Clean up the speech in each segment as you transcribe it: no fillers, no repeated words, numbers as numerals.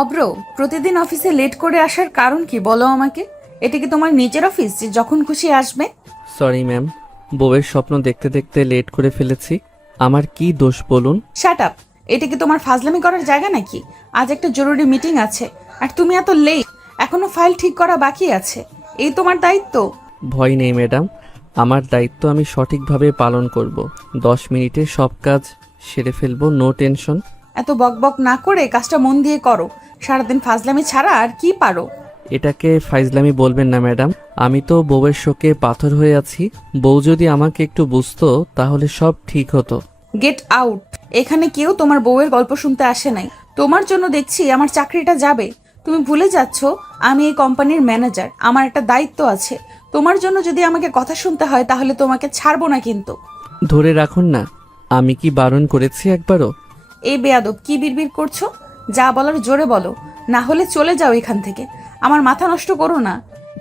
অব্র, প্রতিদিন অফিসে লেট করে আসার কারণ কি বলো আমাকে? এটা কি তোমার নিজের অফিস যে যখন খুশি আসবে? সরি ম্যাম, বউয়ের স্বপ্ন দেখতে দেখতে লেট করে ফেলেছি। আমার কি দোষ বলুন? Shut up. এটা কি তোমার ফাজলামি করার জায়গা নাকি? আজ একটা জরুরি মিটিং আছে আর তুমি এত লেট। এখনো ফাইল ঠিক করা বাকি আছে। এই তোমার দায়িত্ব? ভয় নেই ম্যাডাম, আমার দায়িত্ব আমি সঠিকভাবে পালন করব। 10 মিনিটে সব কাজ সেরে ফেলবো, নো টেনশন। এত বকবক না করে কাজটা মন দিয়ে করো। সারাদিন ফাজলামি ছাড়া আর কি পারো? এটাকে ফাইজলামি বলবেন না ম্যাডাম, আমি তো বউয়ের শোকে পাথর হয়ে আছি। বউ যদি আমাকে একটু বুঝতো তাহলে সব ঠিক হতো। Get out. এখানে কেউ তোমার বউয়ের গল্প শুনতে আসে নাই। তোমার জন্য দেখছি আমার চাকরিটা যাবে। তুমি ভুলে যাচ্ছ আমি এই কোম্পানির ম্যানেজার, আমার একটা দায়িত্ব আছে। তোমার জন্য যদি আমাকে কথা শুনতে হয় তাহলে তোমাকে ছাড়বো না কিন্তু। ধরে রাখুন না, আমি কি বারণ করেছি একবারও? এই বেয়াদব, কি বিড়বিড় করছো? যা বলার জোরে বলো, না হলে চলে যাও এখান থেকে। আমার মাথা নষ্ট করো না।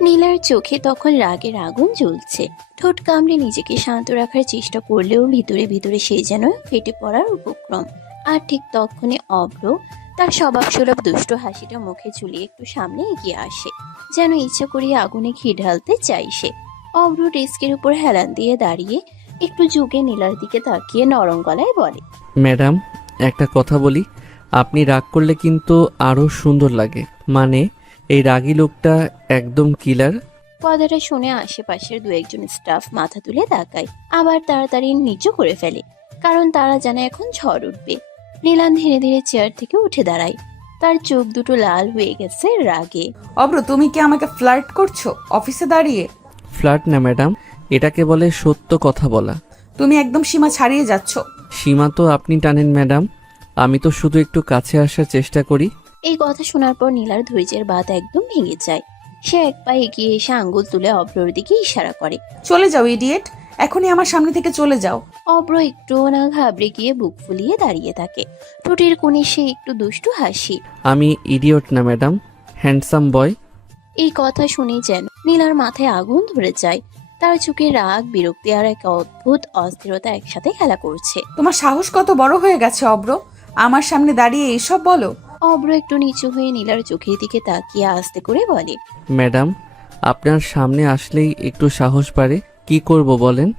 নীলার চোখে তখন রাগের আগুন জ্বলছে। ঠোঁট কামড়ে নিজেকে শান্ত রাখার চেষ্টা করলেও ভিতরে ভিতরে সে যেন ফেটে পড়ার উপক্রম। আর ঠিক তখনই অব্র তার স্বভাবসুলভ দুষ্ট হাসিটা মুখে ঝুলিয়ে একটু সামনে এগিয়ে আসে, যেন ইচ্ছা করিয়ে আগুনে ঘি ঢালতে চাই সে। অব্র ডেস্কের উপর হেলান দিয়ে দাঁড়িয়ে একটু ঝুঁকে নীলার দিকে তাকিয়ে নরম গলায় বলে, ম্যাডাম, একটা কথা বলি, আপনি রাগ করলে কিন্তু আরও সুন্দর লাগে। মানে এই রাগী লোকটা একদম কিলার। কথাটা শুনে আশেপাশের দু একজন স্টাফ মাথা তুলে তাকায়, আবার তাড়াতাড়ি নিচু করে ফেলে, কারণ তারা জানে এখন ঝড় উঠবে। নীলান ধীরে ধীরে চেয়ার থেকে উঠে দাঁড়ায়, তার চোখ দুটো লাল হয়ে গেছে রাগে। অব্র, তুমি কি আমাকে ফ্লার্ট করছো অফিসে দাঁড়িয়ে? ফ্ল্যাট না ম্যাডাম, এটাকে বলে সত্য কথা বলা। তুমি একদম সীমা ছাড়িয়ে যাচ্ছ। সীমা তো আপনি টানেন ম্যাডাম, আমি তো শুধু একটু কাছে আসার চেষ্টা করি। এই কথা শোনার পর নীলার ধৈর্যের বাঁধ একদম ভেঙে যায়। সে এক পা এগিয়ে এসে আঙ্গুল তুলে অব্রর দিকে ইশারা করে। চলে যাও ইডিয়েট, এখনই আমার সামনে থেকে চলে যাও। অব্র একটু না ঘাবড়ে গিয়ে বুক ফুলিয়ে দাঁড়িয়ে থাকে, ঠোঁটের কোণে সে একটু দুষ্টু হাসি। আমি ইডিয়ট না ম্যাডাম, হ্যান্ডসাম বয়। এই কথা শুনেই যেন নীলার মাথায় আগুন ধরে যায়। তার চোখে রাগ, বিরক্তি আর এক অদ্ভুত অস্থিরতা একসাথে খেলা করছে। তোমার সাহস কত বড় হয়ে গেছে অব্র, আমার সামনে দাঁড়িয়ে এইসব বলো? অব্র একটু নিচু হয়ে নীলার চোখের দিকে তাকিয়ে আস্তে করে বলে, ম্যাডাম, আপনার সামনে আসলেই একটু সাহস বাড়ে। কি করব বলেন?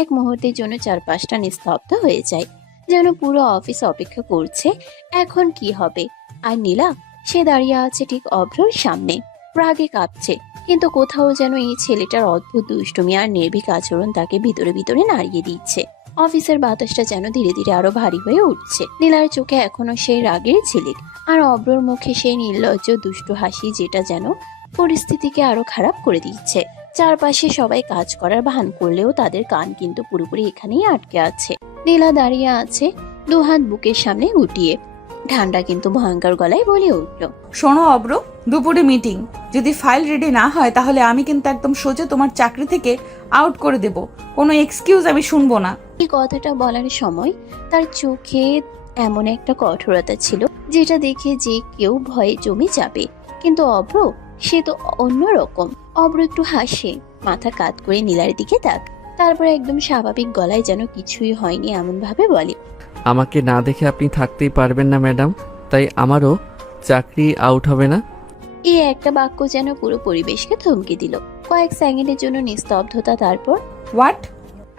এক মুহূর্তের জন্য চারপাশটা নিস্তব্ধ হয়ে যায়, যেন পুরো অফিস অপেক্ষা করছে এখন কি হবে। আর নীলা, সে দাঁড়িয়ে আছে ঠিক অভ্রর সামনে, রাগে কাঁপছে, কিন্তু কোথাও যেন এই ছেলেটার অদ্ভুত দুষ্টুমি আর নির্ভীক আচরণ তাকে ভিতরে ভিতরে নাড়িয়ে দিচ্ছে। অফিসের বাতাসটা যেন ধীরে ধীরে আরো ভারী হয়ে উঠছে। নীলার চোখে এখনো সেই রাগের ঝিলিক, আর অব্রর মুখে সেই নির্লজ্জ দুষ্টু হাসি, যেটা যেন পরিস্থিতিকে আরো খারাপ করে দিচ্ছে। চারপাশে সবাই কাজ করার ভান করলেও তাদের কান কিন্তু পুরোপুরি এখানেই আটকে আছে। নীলা দাঁড়িয়ে আছে দুহাত বুকের সামনে গুটিয়ে, ঠান্ডা কিন্তু ভয়ঙ্কর গলায় বলে উঠল, শোনো অব্র, দুপুরে মিটিং, যদি ফাইল রেডি না হয় তাহলে আমি কিন্তু একদম সোজা তোমার চাকরি থেকে আউট করে দেব। কোনো এক্সকিউজ আমি শুনবো না। এই কথাটা বলার সময় তার চোখে এমন একটা কঠোরতা ছিল, যেটা দেখে যে কেউ ভয়ে জমে যাবে। কিন্তু অব্র, সে তো অন্যরকম। অব্র একটু হাসে, মাথা কাত করে নীলার দিকে তাক, তারপর একদম স্বাভাবিক গলায় যেন কিছুই হয়নি এমন ভাবে বলে, আমাকে না দেখে আপনি থাকতেই পারবেন না ম্যাডাম, তাই আমারও চাকরি আউট হবে না। এই একটা বাক্য যেন পুরো পরিবেশকে থমকে দিল। কয়েক সেকেন্ডের জন্য নিস্তব্ধতা, তারপর হোয়াট?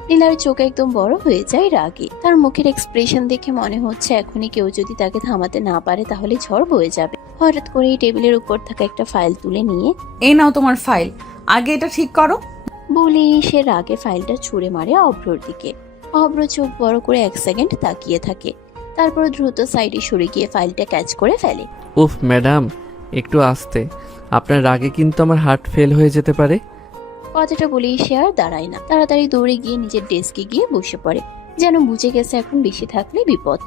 নীলার চোখ একদম বড় হয়ে যায় রাগে। তার মুখের এক্সপ্রেশন দেখে মনে হচ্ছে এখনই কেউ যদি তাকে থামাতে না পারে তাহলে ঝড় বয়ে যাবে। হঠাৎ করেই টেবিলের উপর থাকা একটা ফাইল তুলে নিয়ে, এই নাও তোমার ফাইল, আগে এটা ঠিক করো। বলেই সে রাগে ফাইলটা ছুঁড়ে মারে অভ্রর দিকে। অভ্র চোখ বড় করে এক সেকেন্ড তাকিয়ে থাকে, তারপর দ্রুত সাইডে সরে গিয়ে ফাইলটা ক্যাচ করে ফেলে। উফ ম্যাডাম, একটু আস্তে, আপনার রাগে কিন্তু আমার হার্ট ফেল হয়ে যেতে পারে। কথাটা বলেই সে আর দাঁড়ায় না, তাড়াতাড়ি দৌড়ে গিয়ে নিজের ডেস্কে গিয়ে বসে পড়ে, যেন বুঝে গেছে এখন বেশি থাকলে বিপদ।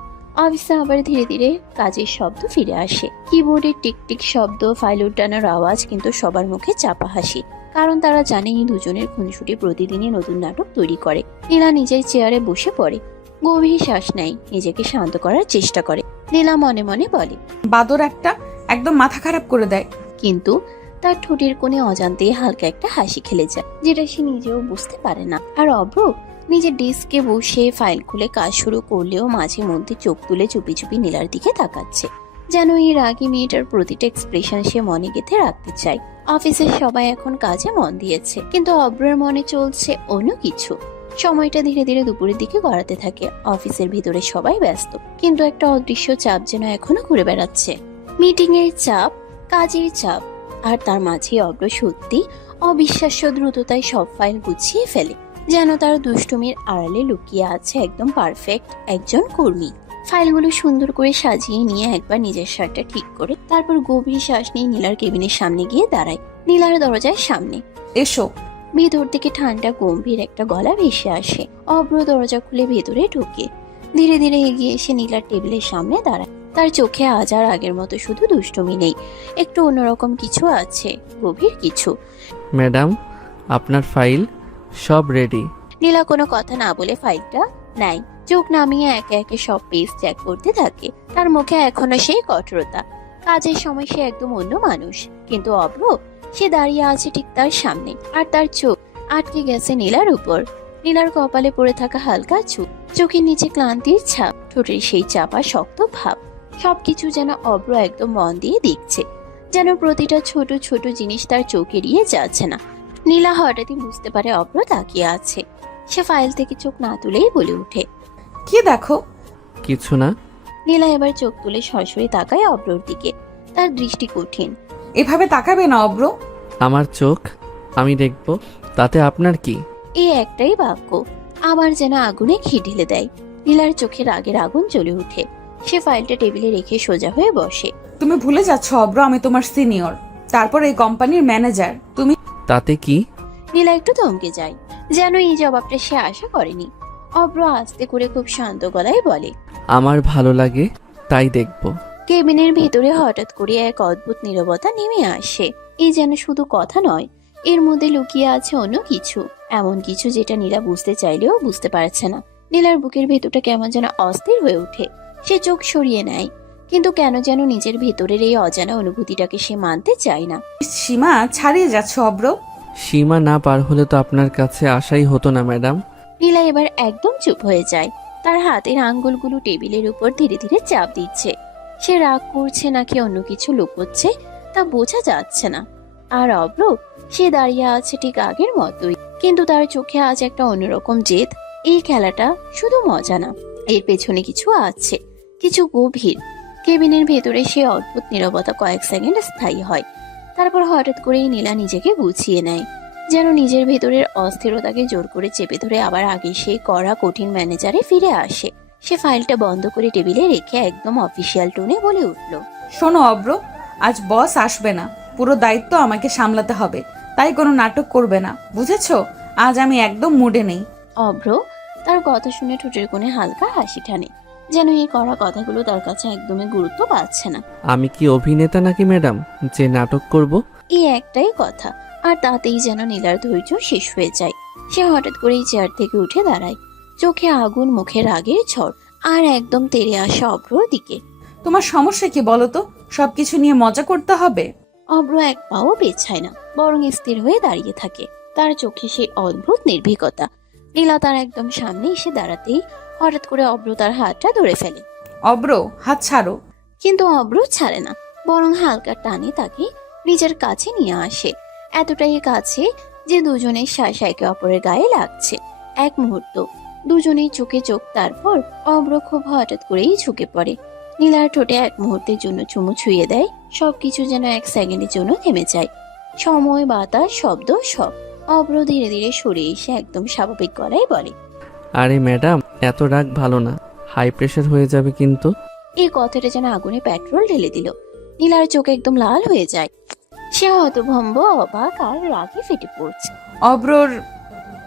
অফিসে আবার ধীরে ধীরে কাজের শব্দ ফিরে আসে, কিবোর্ডের টিকটিক শব্দ, ফাইল উঠানোর আওয়াজ, কিন্তু সবার মুখে চাপা হাসি, কারণ তারা জানে এই দুজনের খুনসুটি প্রতিদিনই নতুন নাটক তৈরি করে। নীলা নিজের চেয়ারে বসে পড়ে, গভীর শ্বাস নেয়, নিজেকে শান্ত করার চেষ্টা করে। নীলা মনে মনে বলে, বাদর একটা, একদম মাথা খারাপ করে দেয়। কিন্তু তার ঠোঁটের কোণে অজান্তে হালকা একটা হাসি খেলে যায়, যেটা সে নিজেও বুঝতে পারে না। আর অব্র নিজের ডেস্কে বসে ফাইল খুলে কাজ শুরু করলেও মাঝে মধ্যে চোখ তুলে চুপি চুপি নীলার দিকে তাকাচ্ছে। যেন এই রাগী মেয়েটার প্রতিটা এক্সপ্রেশন সে মনে গেঁথে রাখতে চায়। অফিসের সবাই এখন কাজে মন দিয়েছে, কিন্তু অব্রের মনে চলছে অন্য কিছু। সময়টা ধীরে ধীরে দুপুরের দিকে গড়াতে থাকে। অফিসের ভিতরে সবাই ব্যস্ত, কিন্তু একটা অদৃশ্য চাপ যেন এখনো ঘুরে বেড়াচ্ছে। মিটিং এর চাপ, কাজের চাপ, আর তার মাঝে অব্র সত্যি অবিশ্বাস্য দ্রুততায় সব ফাইল গুছিয়ে ফেলে, যেন তার দুষ্টুমির আড়ালে লুকিয়ে আছে একদম পারফেক্ট একজন কর্মী। ফাইলগুলো সুন্দর করে সাজিয়ে নিয়ে একবার নিজের শার্টটা ঠিক করে তারপর গভীর শ্বাস নিয়ে নীলার কেবিনের সামনে গিয়ে দাঁড়ায়। নীলার দরজার সামনে। এসো। ভেতর থেকে ঠান্ডা গম্ভীর একটা গলা ভেসে আসে। অব্র দরজা খুলে ভেতরে ঢুকে ধীরে ধীরে এগিয়ে এসে নীলার টেবিলের সামনে দাঁড়ায়। তার চোখে আজ আর আগের মতো শুধু দুষ্টুমি নেই, একটু অন্যরকম কিছু আছে, গভীর কিছু। ম্যাডাম, আপনার ফাইল সব রেডি। নীলা কোনো কথা না বলে ফাইলটা নেয়, চোখ নামিয়ে একে একে সব পেজ চেক করতে থাকে। তার মুখে এখনো সেই কঠোরতা। কাজের সময় সে একদম অন্য মানুষ, কিন্তু অব্র সে দাঁড়িয়ে আছে ঠিক তার সামনে, আর তার চোখ আটকে গেছে নীলার উপর। নীলার কপালে পড়ে থাকা হালকা চুপ, চোখের নিচে ক্লান্তির ছাপ, ঠোঁটের সেই চাপা শক্ত ভাব। সবকিছু যেন অব্র একদম মন দিয়ে দেখছে, যেন প্রতিটা ছোট ছোট জিনিস তার চোখ এড়িয়ে যাচ্ছে না। নীলা হঠাৎই বুঝতে পারে অব্র তাকিয়ে আছে। সে ফাইল থেকে চোখ না তুলেই বলে ওঠে, কি দেখো? কিছু না। নীলা এবার চোখ তুলে সরাসরি তাকায় অব্রর দিকে। তার দৃষ্টি কঠিন। এভাবে তাকাবে না অব্র। আমার চোখ আমি দেখব, তাতে আপনার কি? এই একটাই বাক্য আবার যেন আগুনে ঘি ঢেলে দেয়। নীলার চোখে রাগের আগুন জ্বলে ওঠে। সে ফাইলটা টেবিলে রেখে সোজা হয়ে বসে। তুমি ভুলে যাচ্ছ অব্র, আমি তোমার সিনিয়র, তারপর এই কোম্পানির ম্যানেজার। তুমি তাতে কি? নীলা একটু থমকে যায়, যেন এই জবাবটা সে আশা করেনি। অব্র আস্তে করে খুব শান্ত গলায় বলে, আমার ভালো লাগে তাই দেখব। কেবিনের ভেতরে হঠাৎ করে এক অদ্ভুত নীরবতা নেমে আসে। এই যেন শুধু কথা নয়, এর মধ্যে লুকিয়ে আছে অন্য কিছু, এমন কিছু যেটা নীলা বুঝতে চাইলেও বুঝতে পারছে না। নীলার বুকের ভেতরটা কেমন যেন অস্থির হয়ে ওঠে। সে চোখ সরিয়ে নেয়, কিন্তু কেন যেন নিজের ভেতরের এই অজানা অনুভূতিটাকে সে মানতে চায় না। সীমা ছাড়িয়ে যাচ্ছ অব্র। সীমা না পার হলে তো আপনার কাছে আসাই হতো না ম্যাডাম। নীলা এবার একদম চুপ হয়ে যায়। তার হাতের আঙ্গুলগুলো টেবিলের উপর ধীরে ধীরে চাপ দিচ্ছে। সে রাগ করছে নাকি অন্য কিছু লুকোচ্ছে তা বোঝা যাচ্ছে না। আর অব্র সে দাঁড়িয়ে আছে ঠিক আগের মতোই, কিন্তু তার চোখে আজ একটা অন্যরকম জেদ। এই খেলাটা শুধু মজা না, এর পেছনে কিছু আছে, কিছু গভীর। কেবিনের ভেতরে সে অদ্ভুত নীরবতা কয়েক সেকেন্ড স্থায়ী হয়। তারপর হঠাৎ করেই নীলা নিজেকে গুছিয়ে নেয়, যেন নিজের ভেতরের অস্থিরতাকে জোর করে চেপে ধরে আবার আগে সেই কড়া কঠিন ম্যানেজারে ফিরে আসে। সে ফাইলটা বন্ধ করে টেবিলে রেখে একদম অফিসিয়াল টোনে বলে উঠল, শোনো অব্র, আজ বস আসবে না, পুরো দায়িত্ব আমাকে সামলাতে হবে, তাই কোনো নাটক করবে না, বুঝেছো? আজ আমি একদম মুডে নেই। অভ্র তার কথা শুনে ঠোঁটের কোণে হালকা হাসি টানে, যেন এই কড়া কথাগুলো তার কাছে একদমই গুরুত্ব পাচ্ছে না। আমি কি অভিনেতা নাকি ম্যাডাম যে নাটক করব? এই একটাই কথা, আর তাতেই যেন নীলার ধৈর্য শেষ হয়ে যায়। সে হঠাৎ করেই চেয়ার থেকে উঠে দাঁড়ায়, চোখে আগুন, মুখে রাগের ঝড়, আর একদম তেড়ে আসা অভ্রর দিকে। তোমার সমস্যা কি বলো তো? সবকিছু নিয়ে মজা করতে হবে? অভ্র এক পাও পেছায় না, বরং স্থির হয়ে দাঁড়িয়ে থাকে। তার চোখে সেই অদ্ভুত নির্ভীকতা। নীলা তার একদম সামনে এসে দাঁড়াতেই হঠাৎ করে অভ্র তার হাতটা ধরে ফেলে। অব্র, হাত ছাড়ো। কিন্তু অভ্র ছাড়ে না, বরং হালকা টানে তাকে নিজের কাছে নিয়ে আসে, এতটাই কাছে যে দুজনের শ্বাস একে অপরের গায়ে লাগছে। এক মুহূর্ত দুজনেই চোখে চোখ, তারপর অভ্র খুব হঠাৎ করেই ঝুঁকে পড়ে। নীলার ঠোঁটে এক মুহূর্তের জন্য চুমু ছুঁয়ে দেয়। সবকিছু যেন এক সেকেন্ডের জন্য থেমে যায়, সময়, বাতাস, শব্দ সব। অভ্র ধীরে ধীরে সরে এসে একদম স্বাভাবিক গলায় বলে, আরে ম্যাডাম, এত রাগ ভালো না, হাই প্রেশার হয়ে যাবে কিন্তু। এই কথাটা যেন আগুনে পেট্রোল ঢেলে দিল। নীলার চোখ একদম লাল হয়ে যায়। সে হতভম্ব, অবাক আর রাগে ফেটে পড়ছে। অব্রর,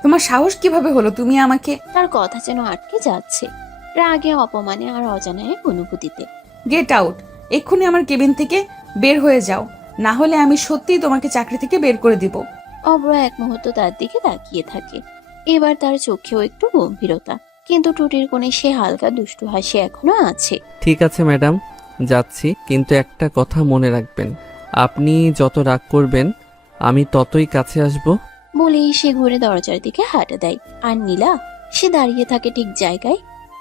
তোমার সাহস কিভাবে হলো? তুমি আমাকে... তার কথা যেন আটকে যাচ্ছে, রাগে, অপমানে আর অজানা এক অনুভূতিতে। Get out! এক্ষুনি আমার কেবিন থেকে বের হয়ে যাও, না হলে আমি সত্যিই তোমাকে চাকরি থেকে বের করে দিব। অব্র এক মুহূর্ত তার দিকে তাকিয়ে থাকে। এবার তার চোখেও একটু গম্ভীরতা, কিন্তু ঠোঁটের কোণে সে হালকা দুষ্টু হাসি এখনো আছে। ঠিক আছে ম্যাডাম, যাচ্ছি, কিন্তু একটা কথা মনে রাখবেন, আপনি যত রাগ করবেন আমি ততই কাছে আসব। বলেই সে ঘুরে দরজার দিকে হাঁটা দেয়। আর নীলা সে দাঁড়িয়ে থাকে ঠিক জায়গায়,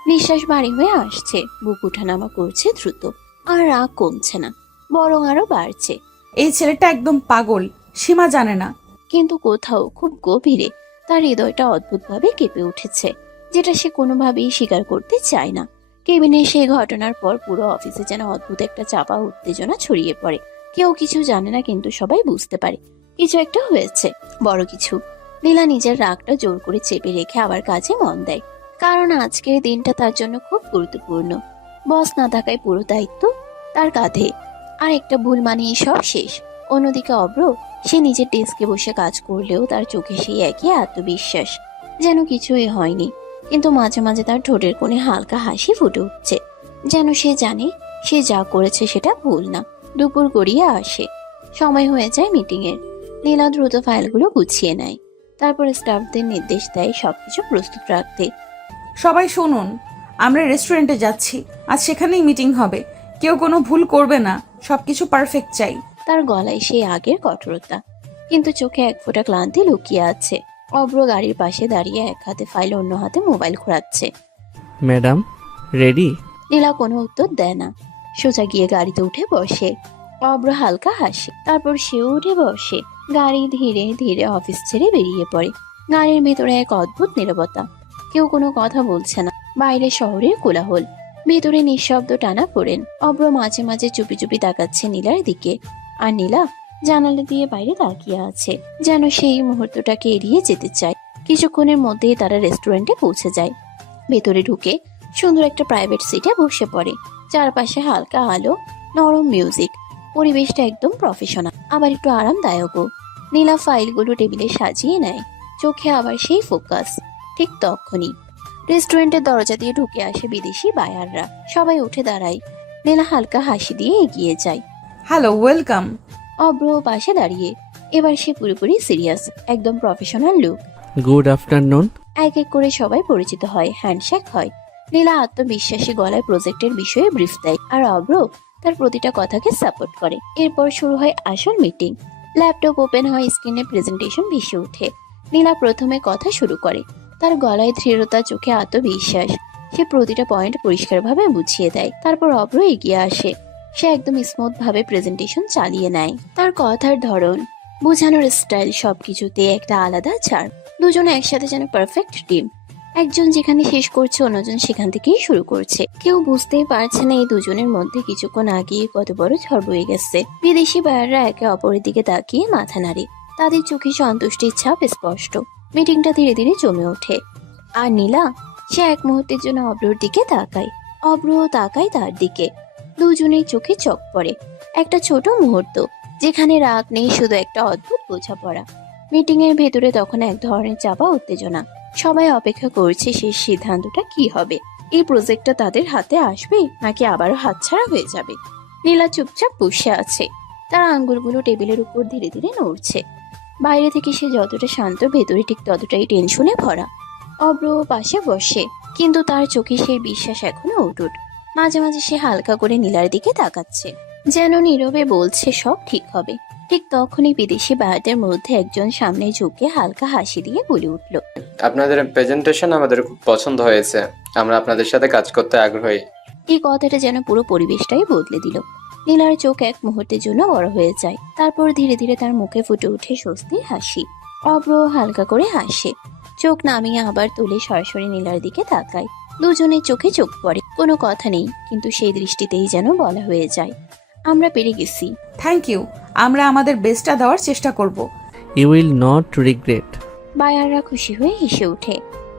নিঃশ্বাস ভারী হয়ে আসছে, বুক উঠানামা করছে দ্রুত। আর রাগ কমছে না, বরং আরো বাড়ছে। এই ছেলেটা একদম পাগল, সীমা জানে না। কিন্তু কোথাও খুব গভীরে তার হৃদয়টা অদ্ভুতভাবে কেঁপে উঠেছে, যেটা সে কোনোভাবেই স্বীকার করতে চায় না। কেবিনে সেই ঘটনার পর পুরো অফিসে যেন অদ্ভুত একটা চাপা উত্তেজনা ছড়িয়ে পড়ে। কেউ কিছু জানে না, কিন্তু সবাই বুঝতে পারে কিছু একটা হয়েছে, বড় কিছু। নীলা নিজের রাগটা জোর করে চেপে রেখে আবার কাজে মন দেয়, কারণ আজকের দিনটা তার জন্য খুব গুরুত্বপূর্ণ। বস না থাকায় পুরো দায়িত্ব তার কাঁধে, আর একটা ভুল মানেই সব শেষ। অন্যদিকে অব্র, সে নিজের ডেস্কে বসে কাজ করলেও তার চোখে সেই একই আত্মবিশ্বাস, যেন কিছুই হয়নি। কিন্তু মাঝে মাঝে তার ঠোঁটের কোণে হালকা হাসি ফুটে উঠছে, যেন সে জানে সে যা করেছে সেটা ভুল না। দুপুর গড়িয়ে আসে, সময় হয়ে যায় মিটিং এর। নীলা দ্রুত ফাইলগুলো গুছিয়ে নেয়, তারপর স্টাফদের নির্দেশ দেয় সবকিছু প্রস্তুত রাখতে। সবাই শুনুন, আমরা রেস্টুরেন্টে যাচ্ছি, আজ সেখানেই মিটিং হবে। কেউ কোনো ভুল করবে না, সবকিছু পারফেক্ট চাই। তার গলায় সেই আগের কঠোরতা, কিন্তু চোখে এক ফোঁটা ক্লান্তি লুকিয়ে আছে। অব্র গাড়ির পাশে দাঁড়িয়ে এক হাতে ফাইল, অন্য হাতে মোবাইল ঘোরাচ্ছে। Madam ready? নীলা কোনো উত্তর দেয় না, সোজা গিয়ে গাড়িতে উঠে বসে। অব্র হালকা হাসে, তারপর সেও উঠে বসে। গাড়ি ধীরে ধীরে অফিস ছেড়ে বেরিয়ে পড়ে। গাড়ির ভেতরে এক অদ্ভুত নীরবতা, কেউ কোনো কথা বলছে না। বাইরে শহরের কোলাহল, ভেতরে নিঃশব্দ টানা পড়েন। অব্র মাঝে মাঝে চুপি চুপি তাকাচ্ছে নীলার দিকে, আর নীলা জানালা দিয়ে বাইরে তাকিয়ে আছে, যেন সেই মুহূর্তটাকে এড়িয়ে যেতে চায়। কিছুক্ষণের মধ্যেই তারা রেস্টুরেন্টে পৌঁছে যায়। ভেতরে ঢুকে সুন্দর একটা প্রাইভেট সিটে বসে পড়ে। চারপাশে হালকা আলো, নরম মিউজিক, পরিবেশটা একদম প্রফেশনাল, আবার একটু আরামদায়কও। নীলা ফাইলগুলো টেবিলে সাজিয়ে নেয়, চোখে আবার সেই ফোকাস। ঠিক তখনই রেস্টুরেন্টের দরজা দিয়ে ঢুকে আসে বিদেশি বায়াররা। সবাই উঠে দাঁড়ায়, নীলা হালকা হাসি দিয়ে এগিয়ে যায়। Hello, welcome. অব্র পাশে দাঁড়িয়ে, এবার সে পুরোপুরি সিরিয়াস, একদম প্রফেশনাল লুক। Good afternoon. এক এক করে সবাই পরিচিত হয়, হ্যান্ডশেক হয়। নীলা আত্মবিশ্বাসী গলায় প্রজেক্টের বিষয়ে ব্রিফ দেয়, আর অব্র তার প্রতিটা কথাকে সাপোর্ট করে। এরপর শুরু হয় আসল মিটিং। ল্যাপটপ ওপেন হয়, স্ক্রিনে প্রেজেন্টেশন ভেসে ওঠে। নীলা প্রথমে কথা শুরু করে, তার গলায় দৃঢ়তা, চোখে আত্মবিশ্বাস। সে প্রতিটা পয়েন্ট পরিষ্কারভাবে বুঝিয়ে দেয়। তারপর অব্র এগিয়ে আসে, সে একদম স্মুথ ভাবে প্রেজেন্টেশন চালিয়ে নেয়। তার কথার ধরন, বোঝানোর স্টাইল, সবকিছুতে একটা আলাদা ছাড়। দুজনে একসাথে যেন পারফেক্ট টিম। একজন যেখানে শেষ করছে, অন্যজন সেখান থেকেই শুরু করছে। কেউ বুঝতেই পারছে না এই দুজনের মধ্যে কিছুক্ষণ আগেই কত বড় ঝড় বয়ে গেছে। বিদেশি বায়াররা একে অপরের দিকে তাকিয়ে মাথা নাড়ে, তাদের চোখে সন্তুষ্টির ছাপ স্পষ্ট। মিটিংটা ধীরে ধীরে জমে ওঠে, আর নীলা, সে এক মুহূর্তের জন্য অব্রর দিকে তাকায়। অব্রও তাকায় তার দিকে। দুজনের চোখে চোখ পড়ে। একটা ছোট মুহূর্ত, যেখানে রাগ নেই, শুধু একটা অদ্ভুত বোঝাপড়া। মিটিং এর ভেতরে তখন এক ধরনের চাপা উত্তেজনা। সবাই অপেক্ষা করছে শেষ সিদ্ধান্তটা কি হবে। এই প্রজেক্টটা তাদের হাতে আসবে, নাকি আবারও হাতছাড়া হয়ে যাবে। নীলা চুপচাপ বসে আছে, তার আঙ্গুলগুলো টেবিলের উপর ধীরে ধীরে নড়ছে। বাইরে থেকে সে যতটা শান্ত, ভেতরে ঠিক ততটাই টেনশনে ভরা। অব্র পাশে বসে, কিন্তু তার চোখে সেই বিশ্বাস এখনো অটুট। মাঝে মাঝে সে হালকা করে নীলার দিকে তাকাচ্ছে, যেন নীরবে বলছে সব ঠিক হবে। ঠিক তখনই বিদেশি বায়ারদের মধ্যে একজন সামনে ঝুঁকে হালকা হাসি দিয়ে বলে উঠল, আপনাদের প্রেজেন্টেশন আমাদের খুব পছন্দ হয়েছে। আমরা আপনাদের সাথে কাজ করতে আগ্রহী। এই কথাটা যেন পুরো পরিবেশটাই বদলে দিল। নীলার চোখ এক মুহূর্তের জন্য বড় হয়ে যায়, তারপর ধীরে ধীরে তার মুখে ফুটে ওঠে স্বস্তির হাসি। অব্র হালকা করে হাসে, চোখ নামিয়ে আবার তুলে সরাসরি নীলার দিকে তাকায়। দুজনের চোখে চোখ পড়ে, কোনো কথা নেই, কিন্তু সেই দৃষ্টিতেই যেন বলা হয়ে যায়, আমরা পেরে গেছি। থ্যাংক ইউ, আমরা আমাদের বেস্টটা দেওয়ার চেষ্টা করব। You will not regret. বায়াররা খুশি হয়ে হেসে ওঠে।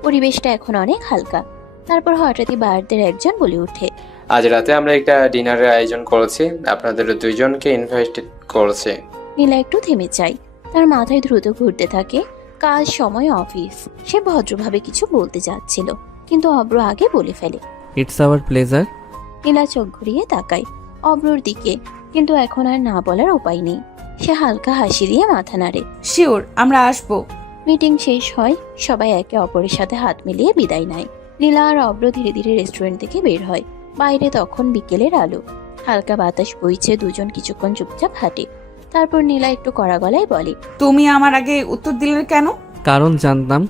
পরিবেশটা এখন অনেক হালকা। তারপর হঠাৎই বায়ারদের একজন বলে ওঠে, আজ রাতে আমরা একটা ডিনারের আয়োজন করেছি, আপনাদের দুইজনকে ইনভাইট করেছি। নীলা একটু থেমে যায়, তার মাথায় দ্রুত ঘুরতে থাকে কাজ, সময়, অফিস। সে ভদ্রভাবে কিছু বলতে যাচ্ছিল, কিন্তু অব্র আগে বলে ফেলে, ইটস আওয়ার প্লেজার। নীলা চোখ ঘুরিয়ে তাকায় অব্রর দিকে, কিন্তু এখন আর না বলার উপায় নেই। সে হালকা হাসি দিয়ে মাথা নাড়ে। শিওর, আমরা আসবো। মিটিং শেষ হয়, সবাই একে অপরের সাথে হাত মিলিয়ে বিদায় নেয়। নীলা আর অব্র ধীরে ধীরে রেস্টুরেন্ট থেকে বের হয়। বাইরে তখন বিকেলের আলো, হালকা বাতাস বইছে। দুজন কিছুক্ষণ চুপচাপ হাঁটে, তারপর নীলা একটু কড়া গলায় বলে, তুমি আমার আগে উত্তর দিলে কেন? কারণ জানতাম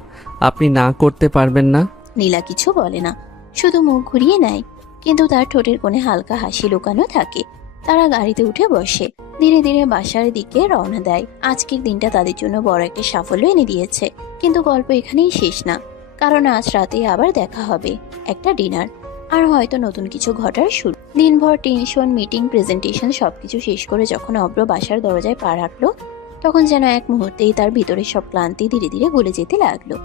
আপনি না করতে পারবেন না। নীলা কিছু বলে না, শুধু মুখ ঘুরিয়ে নেয়। কিন্তু তার ঠোঁটের কোণে হালকা হাসি লুকানো থাকে। তারা গাড়িতে উঠে বসে ধীরে ধীরে বাসার দিকে রওনা দেয়। আজকের দিনটা তাদের জন্য বড় একটা সাফল্য এনে দিয়েছে, কিন্তু গল্প এখানেই শেষ না, কারণ আজ রাতে আবার দেখা হবে একটা ডিনার, আর হয়তো নতুন কিছু ঘটার শুরু। দিনভর টেনশন, মিটিং, প্রেজেন্টেশন সবকিছু শেষ করে যখন অব্র বাসার দরজায় পা রাখলো, তখন যেন এক মুহূর্তেই তার ভিতরে সব ক্লান্তি ধীরে ধীরে গলে যেতে লাগলো।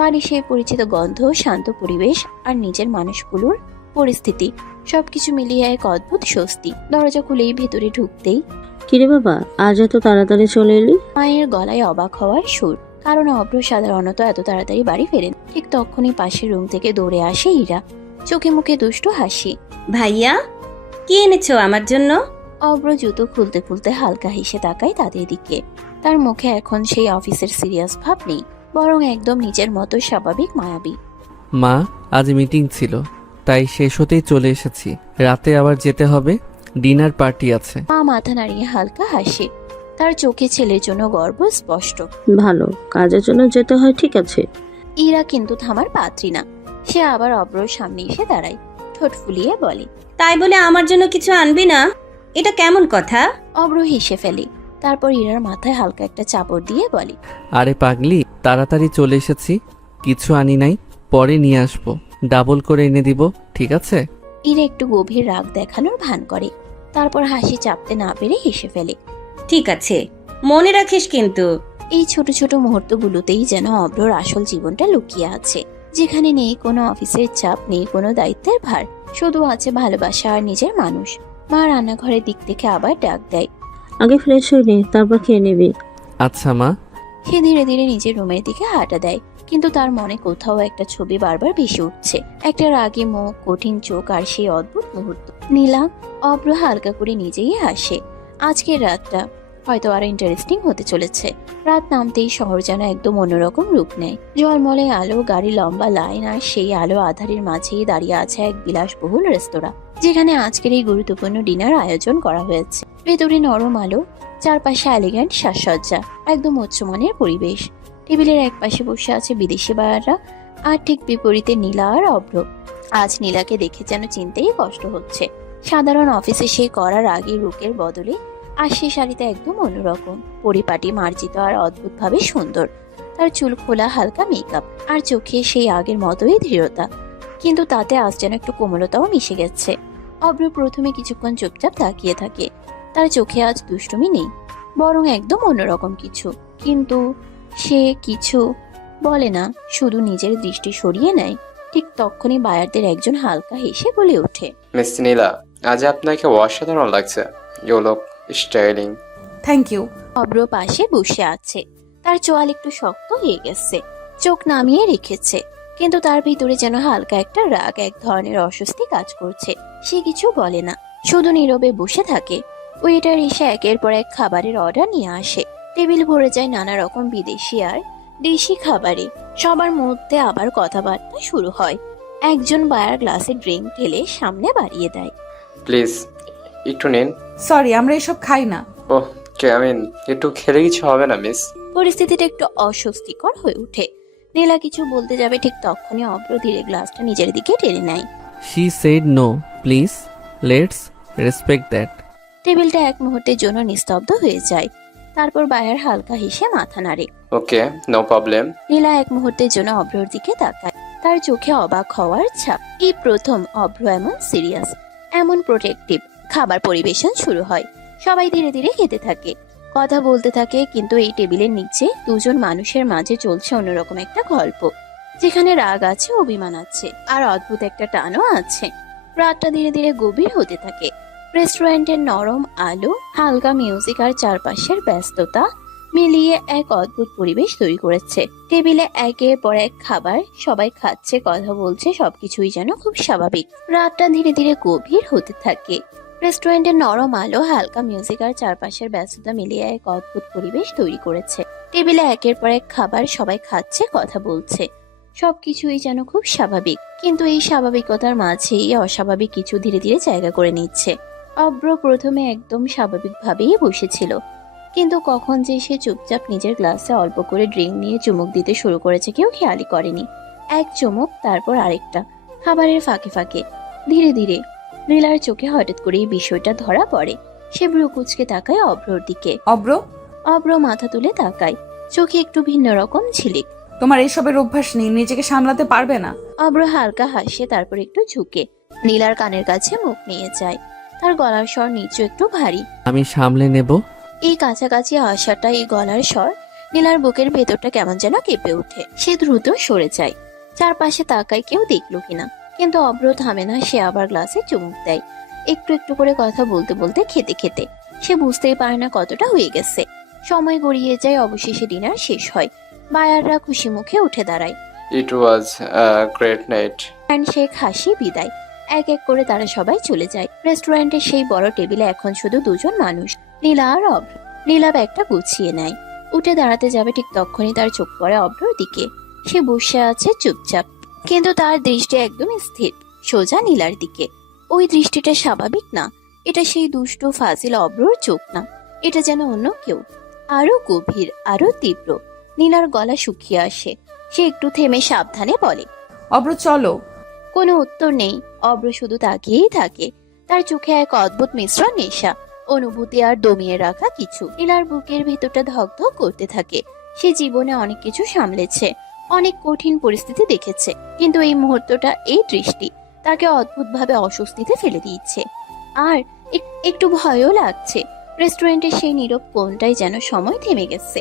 বাড়ি সে পরিচিত গন্ধ, শান্ত পরিবেশ আর নিজের মানুষগুলোর পরিস্থিতি সবকিছু মিলিয়ে এক অদ্ভুত স্বস্তি। দরজা খুলেই ভেতরে ঢুকতেই কিরে বাবা, আজ এত তাড়াতাড়ি চলে এলি? মায়ের গলায় অবাক হওয়ার সুর, কারণ অব্র সাধারণত এত তাড়াতাড়ি বাড়ি ফেরেন। ঠিক তখনই পাশের রুম থেকে দৌড়ে আসে ইরা, চোখে মুখে দুষ্টু হাসি। ভাইয়া, কি এনেছো আমার জন্য? অব্র জুতো খুলতে খুলতে হালকা হেসে তাকায় তাদের দিকে। তার মুখে এখন সেই অফিসের সিরিয়াস ভাব নেই, বরং একদম নিজের মতো স্বাভাবিক মায়াবী। মা, আজ মিটিং ছিল, তাই শেষ হতেই চলে এসেছি। রাতে আবার যেতে হবে, ডিনার পার্টি আছে। মা মাথা নাড়িয়ে হালকা হাসে, তার চোখে ছেলের জন্য গর্ব স্পষ্ট। ভালো, কাজের জন্য যেতে হয়, ঠিক আছে। ইরা কিন্তু থামার পাত্রী না, সে আবার অব্রর সামনে এসে দাঁড়ায়, ঠোঁট ফুলিয়ে বলে, তাই বলে আমার জন্য কিছু আনবি না? এটা কেমন কথা? অব্র হেসে ফেলে, তারপর ইরার মাথায় হালকা একটা চাপড় দিয়ে বলে, আরে পাগলি, তাড়াতাড়ি চলে এসেছি, কিছু আনি নাই, পরে নিয়ে আসবো, ডাবল করে এনে দিব, ঠিক আছে? ইরা একটু গভীর রাগ দেখানোর ভান করে, তারপর হাসি চাপতে না পেরে হেসে ফেলে। ঠিক আছে, মনে রাখিস কিন্তু। এই ছোট ছোট মুহূর্তগুলোতেই যেন অব্রর আসল জীবনটা লুকিয়ে আছে, যেখানে নেই কোনো অফিসের চাপ, নেই কোনো দায়িত্বের ভার, শুধু আছে ভালোবাসা আর নিজের মানুষ। মা রান্নাঘরের দিক থেকে আবার ডাক দেয়, আগে ফ্রেশ হয়ে নে, তারপর খেয়ে নিবি। আচ্ছা মা। সে ধীরে ধীরে নিজের রুমের দিকে হাঁটা দেয়, কিন্তু তার মনে কোথাও একটা ছবি বারবার ভেসে উঠছে, একটা রাগী মুখ, কঠিন চোখ আর সেই অদ্ভুত মুহূর্ত। নীলা, অব্র হালকা করে নিজেই হাসে। আজকের রাতটা হয়তো আরো ইন্টারেস্টিং হতে চলেছে। রাত নামতেই শহর যেন একদম অন্যরকম রূপ নেয়। ঝলমলে আলো, গাড়ি লম্বা লাইন, আর সেই আলো আধারের মাঝেই দাঁড়িয়ে আছে এক বিলাসবহুল রেস্তোরাঁ, যেখানে আজকের এই গুরুত্বপূর্ণ ডিনার আয়োজন করা হয়েছে। ভেতরে নরম আলো, চারপাশে এলিগ্যান্ট সাজসজ্জা, একদম উচ্চমানের পরিবেশ। টেবিলের এক পাশে বসে আছে বিদেশি বায়াররা, আর ঠিক বিপরীতে নীলা আর অভ্র। আজ নীলাকে দেখে যেন চিনতেই কষ্ট হচ্ছে। সাধারণ অফিসে সেই কড়া রাগী রুকের বদলে আর সে শাড়িতে একদম অন্যরকম, পরিপাটি, মার্জিত আর অদ্ভুতভাবে সুন্দর। তার চুল খোলা, হালকা মেকআপ, আর চোখে সেই আগের মতোই দৃঢ়তা, কিন্তু তাতে আজ যেন একটু কোমলতাও মিশে গেছে। অভ্র প্রথমে কিছুক্ষণ চুপচাপ তাকিয়ে থাকে, তার চোখে আজ দুষ্টুমি নেই, বরং একদম অন্যরকম কিছু। কিন্তু সে কিছু বলে না, শুধু নিজের দৃষ্টি সরিয়ে নেয়। ঠিক তখনই বায়ারদের একজন হালকা হেসে বলে ওঠে, মিস নীলা, আজ আপনাকে অসাধারণ লাগছে। You look styling. Thank you. Abhra পাশে বসে আছে, তার চোয়াল একটু শক্ত হয়ে গেছে, চোখ নামিয়ে রেখেছে, কিন্তু তার ভিতরে যেন হালকা একটা রাগ, এক ধরনের অস্বস্তি কাজ করছে। সে কিছু বলে না, শুধু নীরবে বসে থাকে। ওয়েটার এসে একের পর এক খাবারের অর্ডার নিয়ে আসে। টেবিল ভরে যায় নানা রকম বিদেশি আর দেশি খাবারে। সবার মধ্যে আবার কথাবার্তা শুরু হয়। একজন বায়ার গ্লাসে ড্রিঙ্ক ঢেলে সামনে বাড়িয়ে দেয়। প্লিজ একটু নিন। সরি, আমরা এসব খাই না। ওহ, একটু খেলে কিছু হবে না মিস? পরিস্থিতিটা একটু অস্বস্তিকর হয়ে ওঠে। নীলা কিছু বলতে যাবে, ঠিক তখনই অব্র ধীরে গ্লাসটা নিজের দিকে টেনে নেয়। She said no, please let's respect that. টেবিলটা এক মুহূর্তের জন্য নিস্তব্ধ হয়ে যায়, তারপর বায়ার হালকা হেসে মাথা নাড়ে। ওকে, নো প্রবলেম। নীলা এক মুহূর্তের জন্য অব্রর দিকে তাকায়, তার চোখে অবাক হওয়ার ছাপ। এই প্রথম অব্র এমন সিরিয়াস, এমন প্রোটেক্টিভ। খাবার পরিবেশন শুরু হয়, সবাই ধীরে ধীরে খেতে থাকে, কথা বলতে থাকে, কিন্তু এই টেবিলের নিচে দুজন মানুষের মাঝে চলছে অন্যরকম একটা গল্প, যেখানে রাগ আছে, অভিমান আছে, আর অদ্ভুত একটা টানও আছে। রাতটা ধীরে ধীরে গভীর হতে থাকে। রেস্টুরেন্টের নরম আলো, হালকা মিউজিক আর চারপাশের ব্যস্ততা মিলিয়ে এক অদ্ভুত পরিবেশ তৈরি করেছে। টেবিলে একের পর এক খাবার, সবাই খাচ্ছে, কথা বলছে, সবকিছুই যেন খুব স্বাভাবিক। রাতটা ধীরে ধীরে গভীর হতে থাকে। রেস্টুরেন্টের নরম আলো, হালকা মিউজিক আর চারপাশের ব্যস্ততা মিলিয়ে এক অদ্ভুত পরিবেশ তৈরি করেছে। টেবিলে একের পর এক খাবার, সবাই খাচ্ছে, কথা বলছে, সবকিছুই যেন খুব স্বাভাবিক। কিন্তু এই স্বাভাবিকতার মাঝেই অস্বাভাবিক কিছু ধীরে ধীরে জায়গা করে নিচ্ছে। অব্র প্রথমে একদম স্বাভাবিকভাবেই বসেছিল, কিন্তু কখন যে সে চুপচাপ নিজের গ্লাসে অল্প করে ড্রিঙ্ক নিয়ে চুমুক দিতে শুরু করেছে কেউ খেয়ালই করেনি। এক চুমুক, তারপর আরেকটা, খাবারের ফাঁকে ফাঁকে। ধীরে ধীরে নীলার চোখে হঠাৎ করে এই বিষয়টা ধরা পড়ে। সে ভ্রু কুঁচকে তাকায় অভ্রর দিকে। অব্র, অভ্র মাথা তুলে তাকায়, চোখে একটু ভিন্ন রকম ঝিলিক। তোমার এইসবের অভ্যাস নেই, নিজেকে সামলাতে পারবে না। অভ্র হালকা হাসে, তারপর একটু ঝুঁকে নীলার কানের কাছে মুখ নিয়ে যায়। তার গলার স্বর নিচু একটু ভারী। আমি সামলে নেব। এই কাছাকাছি আসাটা, এই গলার স্বর, নীলার বুকের ভেতরটা কেমন যেন কেঁপে ওঠে। সে দ্রুত সরে যায়, চারপাশে তাকায় কেউ দেখলো কিনা। কিন্তু অভ্র থামে না, সে আবার গ্লাসে চুমুক দেয়, একটু একটু করে কথা বলতে বলতে, খেতে খেতে। সে বুঝতেই পারে না কতটা হয়ে গেছে। সময় গড়িয়ে যায়, অবশেষে ডিনার শেষ হয়। বায়াররা খুশি মুখে উঠে দাঁড়ায়। ইট ওয়াজ গ্রেট নাইট। হ্যান্ডশেক, হাসি, বিদায়। এক এক করে তারা সবাই চলে যায়। রেস্টুরেন্টের সেই বড় টেবিলে এখন শুধু দুজন মানুষ, নীলা আর অভ্র। নীলা ব্যাগটা গুছিয়ে নেয়, উঠে দাঁড়াতে যাবে, ঠিক তখনই তার চোখ পড়ে অভ্রর দিকে। সে বসে আছে চুপচাপ, কিন্তু তার দৃষ্টি একদম স্থির, সোজা নীলার দিকে। ওই দৃষ্টিটা স্বাভাবিক না, এটা সেই দুষ্টু ফাজিল অভ্রর চোখ না, এটা যেন অন্য কেউ, আরো গভীর, আরো তীব্র। নীলার গলা শুকিয়ে আসে, সে একটু থেমে সাবধানে বলে, অব্র চলো। কোনো উত্তর নেই। অভ্র শুধু তাকিয়েই থাকে, তার চোখে এক অদ্ভুত মিশ্রণ, নেশা, অনুভূতি আর দমিয়ে রাখা কিছু। নীলার বুকের ভেতরটা ধকধক করতে থাকে। সে জীবনে অনেক কিছু সামলেছে, অনেক কঠিন পরিস্থিতি দেখেছে, কিন্তু এই মুহূর্তটা, এই দৃষ্টি তাকে অদ্ভুতভাবে অস্বস্তিতে ফেলে দিচ্ছে। আর একটু ভয়ও লাগছে। রেস্টুরেন্টের সেই নীরব কোণটায় যেন সময় থেমে গেছে।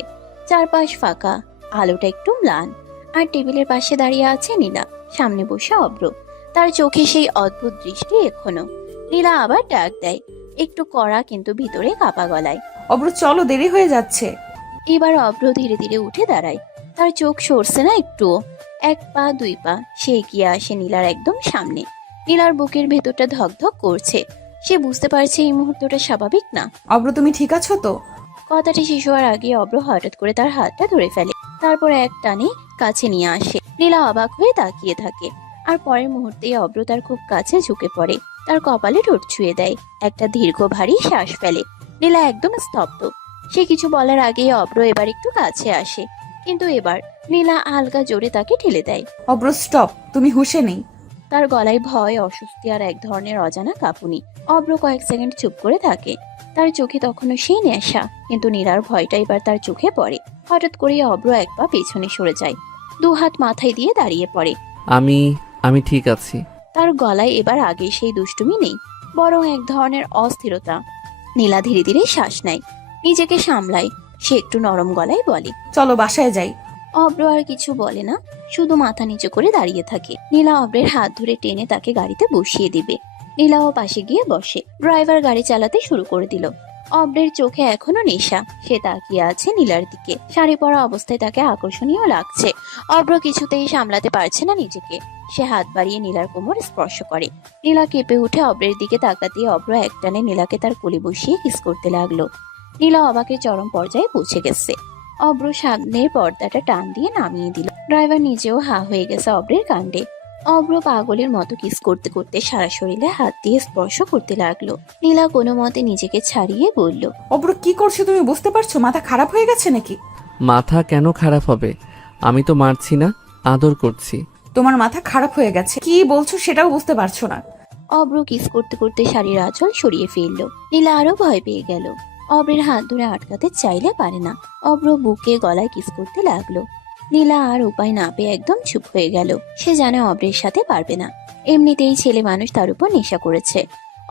চারপাশ ফাঁকা, আলোটা একটু ম্লান, আর টেবিলের পাশে দাঁড়িয়ে আছে নীলা, সামনে বসে অভ্র। তার চোখে সেই অদ্ভুত দৃষ্টি এখনো। নীলা আবার ডাক দেয়, একটু কড়া কিন্তু ভিতরে কাপা গলায়, অব্র চলো, দেরি হয়ে যাচ্ছে। এবার অভ্র ধীরে ধীরে উঠে দাঁড়ায়। তার চোখ সরছে না একটুও। এক পা দুই পা সে এগিয়ে আসে নীলার একদম সামনে। নীলার বুকের ভেতরটা ধকধক করছে। সে বুঝতে পারছে এই মুহূর্তটা স্বাভাবিক না। অব্র তুমি ঠিক আছো তো? কথাটি শেষ হওয়ার আগে অভ্র হঠাৎ করে তার হাতটা ধরে ফেলে, তারপর এক টানে কাছে নিয়ে আসে। নীলা অবাক হয়ে তাকিয়ে থাকে, আর পরের মুহূর্তেই অভ্র তার খুব কাছে ঝুঁকে পড়ে, তার কপালে ঠোঁট ছুঁয়ে দেয়, একটা দীর্ঘ ভারী শ্বাস ফেলে। নীলা একদম স্তব্ধ। সে কিছু বলার আগেই অভ্র এবার একটু কাছে আসে, কিন্তু এবার নীলা হালকা জোরে তাকে ঠেলে দেয়। অব্র স্টপ, তুমি হুঁশে নেই। তার গলায় ভয়, অস্বস্তি আর এক ধরনের অজানা কাঁপুনি। অভ্র কয়েক সেকেন্ড চুপ করে থাকে, তার চোখে তখনও সেই নেশা, কিন্তু নীলার ভয়টা এবার তার চোখে পড়ে। হঠাৎ করে অভ্র এক পা পেছনে সরে যায়, দু হাত মাথায় দিয়ে দাঁড়িয়ে পড়ে। আমি ঠিক আছি। তার গলায় এবার আগে সেই দুষ্টুমি নেই, বরং এক ধরনের অস্থিরতা। নীলা ধীরে ধীরে শ্বাস নেয়, নিজেকে সামলায়। সে একটু নরম গলায় বলে, চলো বাসায় যাই। অভ্র আর কিছু বলে না, শুধু মাথা নিচু করে দাঁড়িয়ে থাকে। নীলা অভ্রের হাত ধরে টেনে তাকে গাড়িতে বসিয়ে দিবে। নীলাও পাশে গিয়ে বসে। ড্রাইভার গাড়ি চালাতে শুরু করে দিল। অভ্রের চোখে এখনো নেশা, সে তাকিয়ে আছে নীলার দিকে। শাড়ি পরা অবস্থায় তাকে আকর্ষণীয় লাগছে। অভ্র কিছুতেই সামলাতে পারছে না নিজেকে। সে হাত বাড়িয়ে নীলার কোমর স্পর্শ করে। নীলা কেঁপে উঠে অভ্রের দিকে তাকাতেই অভ্র একটানে নীলাকে তার কোলে বসিয়ে কিস করতে লাগলো। নীলা অবাকের চরম পর্যায়ে পৌঁছে গেছে। অভ্র সামনের পর্দাটা টান দিয়ে নামিয়ে দিল। ড্রাইভার নিজেও হা হয়ে গেছে অভ্রের কাণ্ডে। অভ্র পাগলের মতো কিস করতে করতে সারা শরীরে হাত দিয়ে স্পর্শ করতে লাগলো। নীলা কোনো মতে নিজেকে ছাড়িয়ে বলল, অব্র কি করছো তুমি বুঝতে পারছো? মাথা খারাপ হয়ে গেছে নাকি? মাথা কেন খারাপ হবে? আমি তো মারছি না, আদর করছি। তোমার মাথা খারাপ হয়ে গেছে, কি বলছো সেটাও বুঝতে পারছো না। অভ্র কিস করতে করতে শাড়ির আঁচল সরিয়ে ফেললো। নীলা আরো ভয় পেয়ে গেল। অভ্রের হাত ধরে আটকাতে চাইলে পারে না। অভ্র বুকে গলায় কিস করতে লাগলো। নীলা আর উপায় না পেয়ে একদম চুপ হয়ে গেল। সে জানে অভ্রের সাথে পারবে না, এমনিতেই ছেলে মানুষ, তার উপর নেশা করেছে।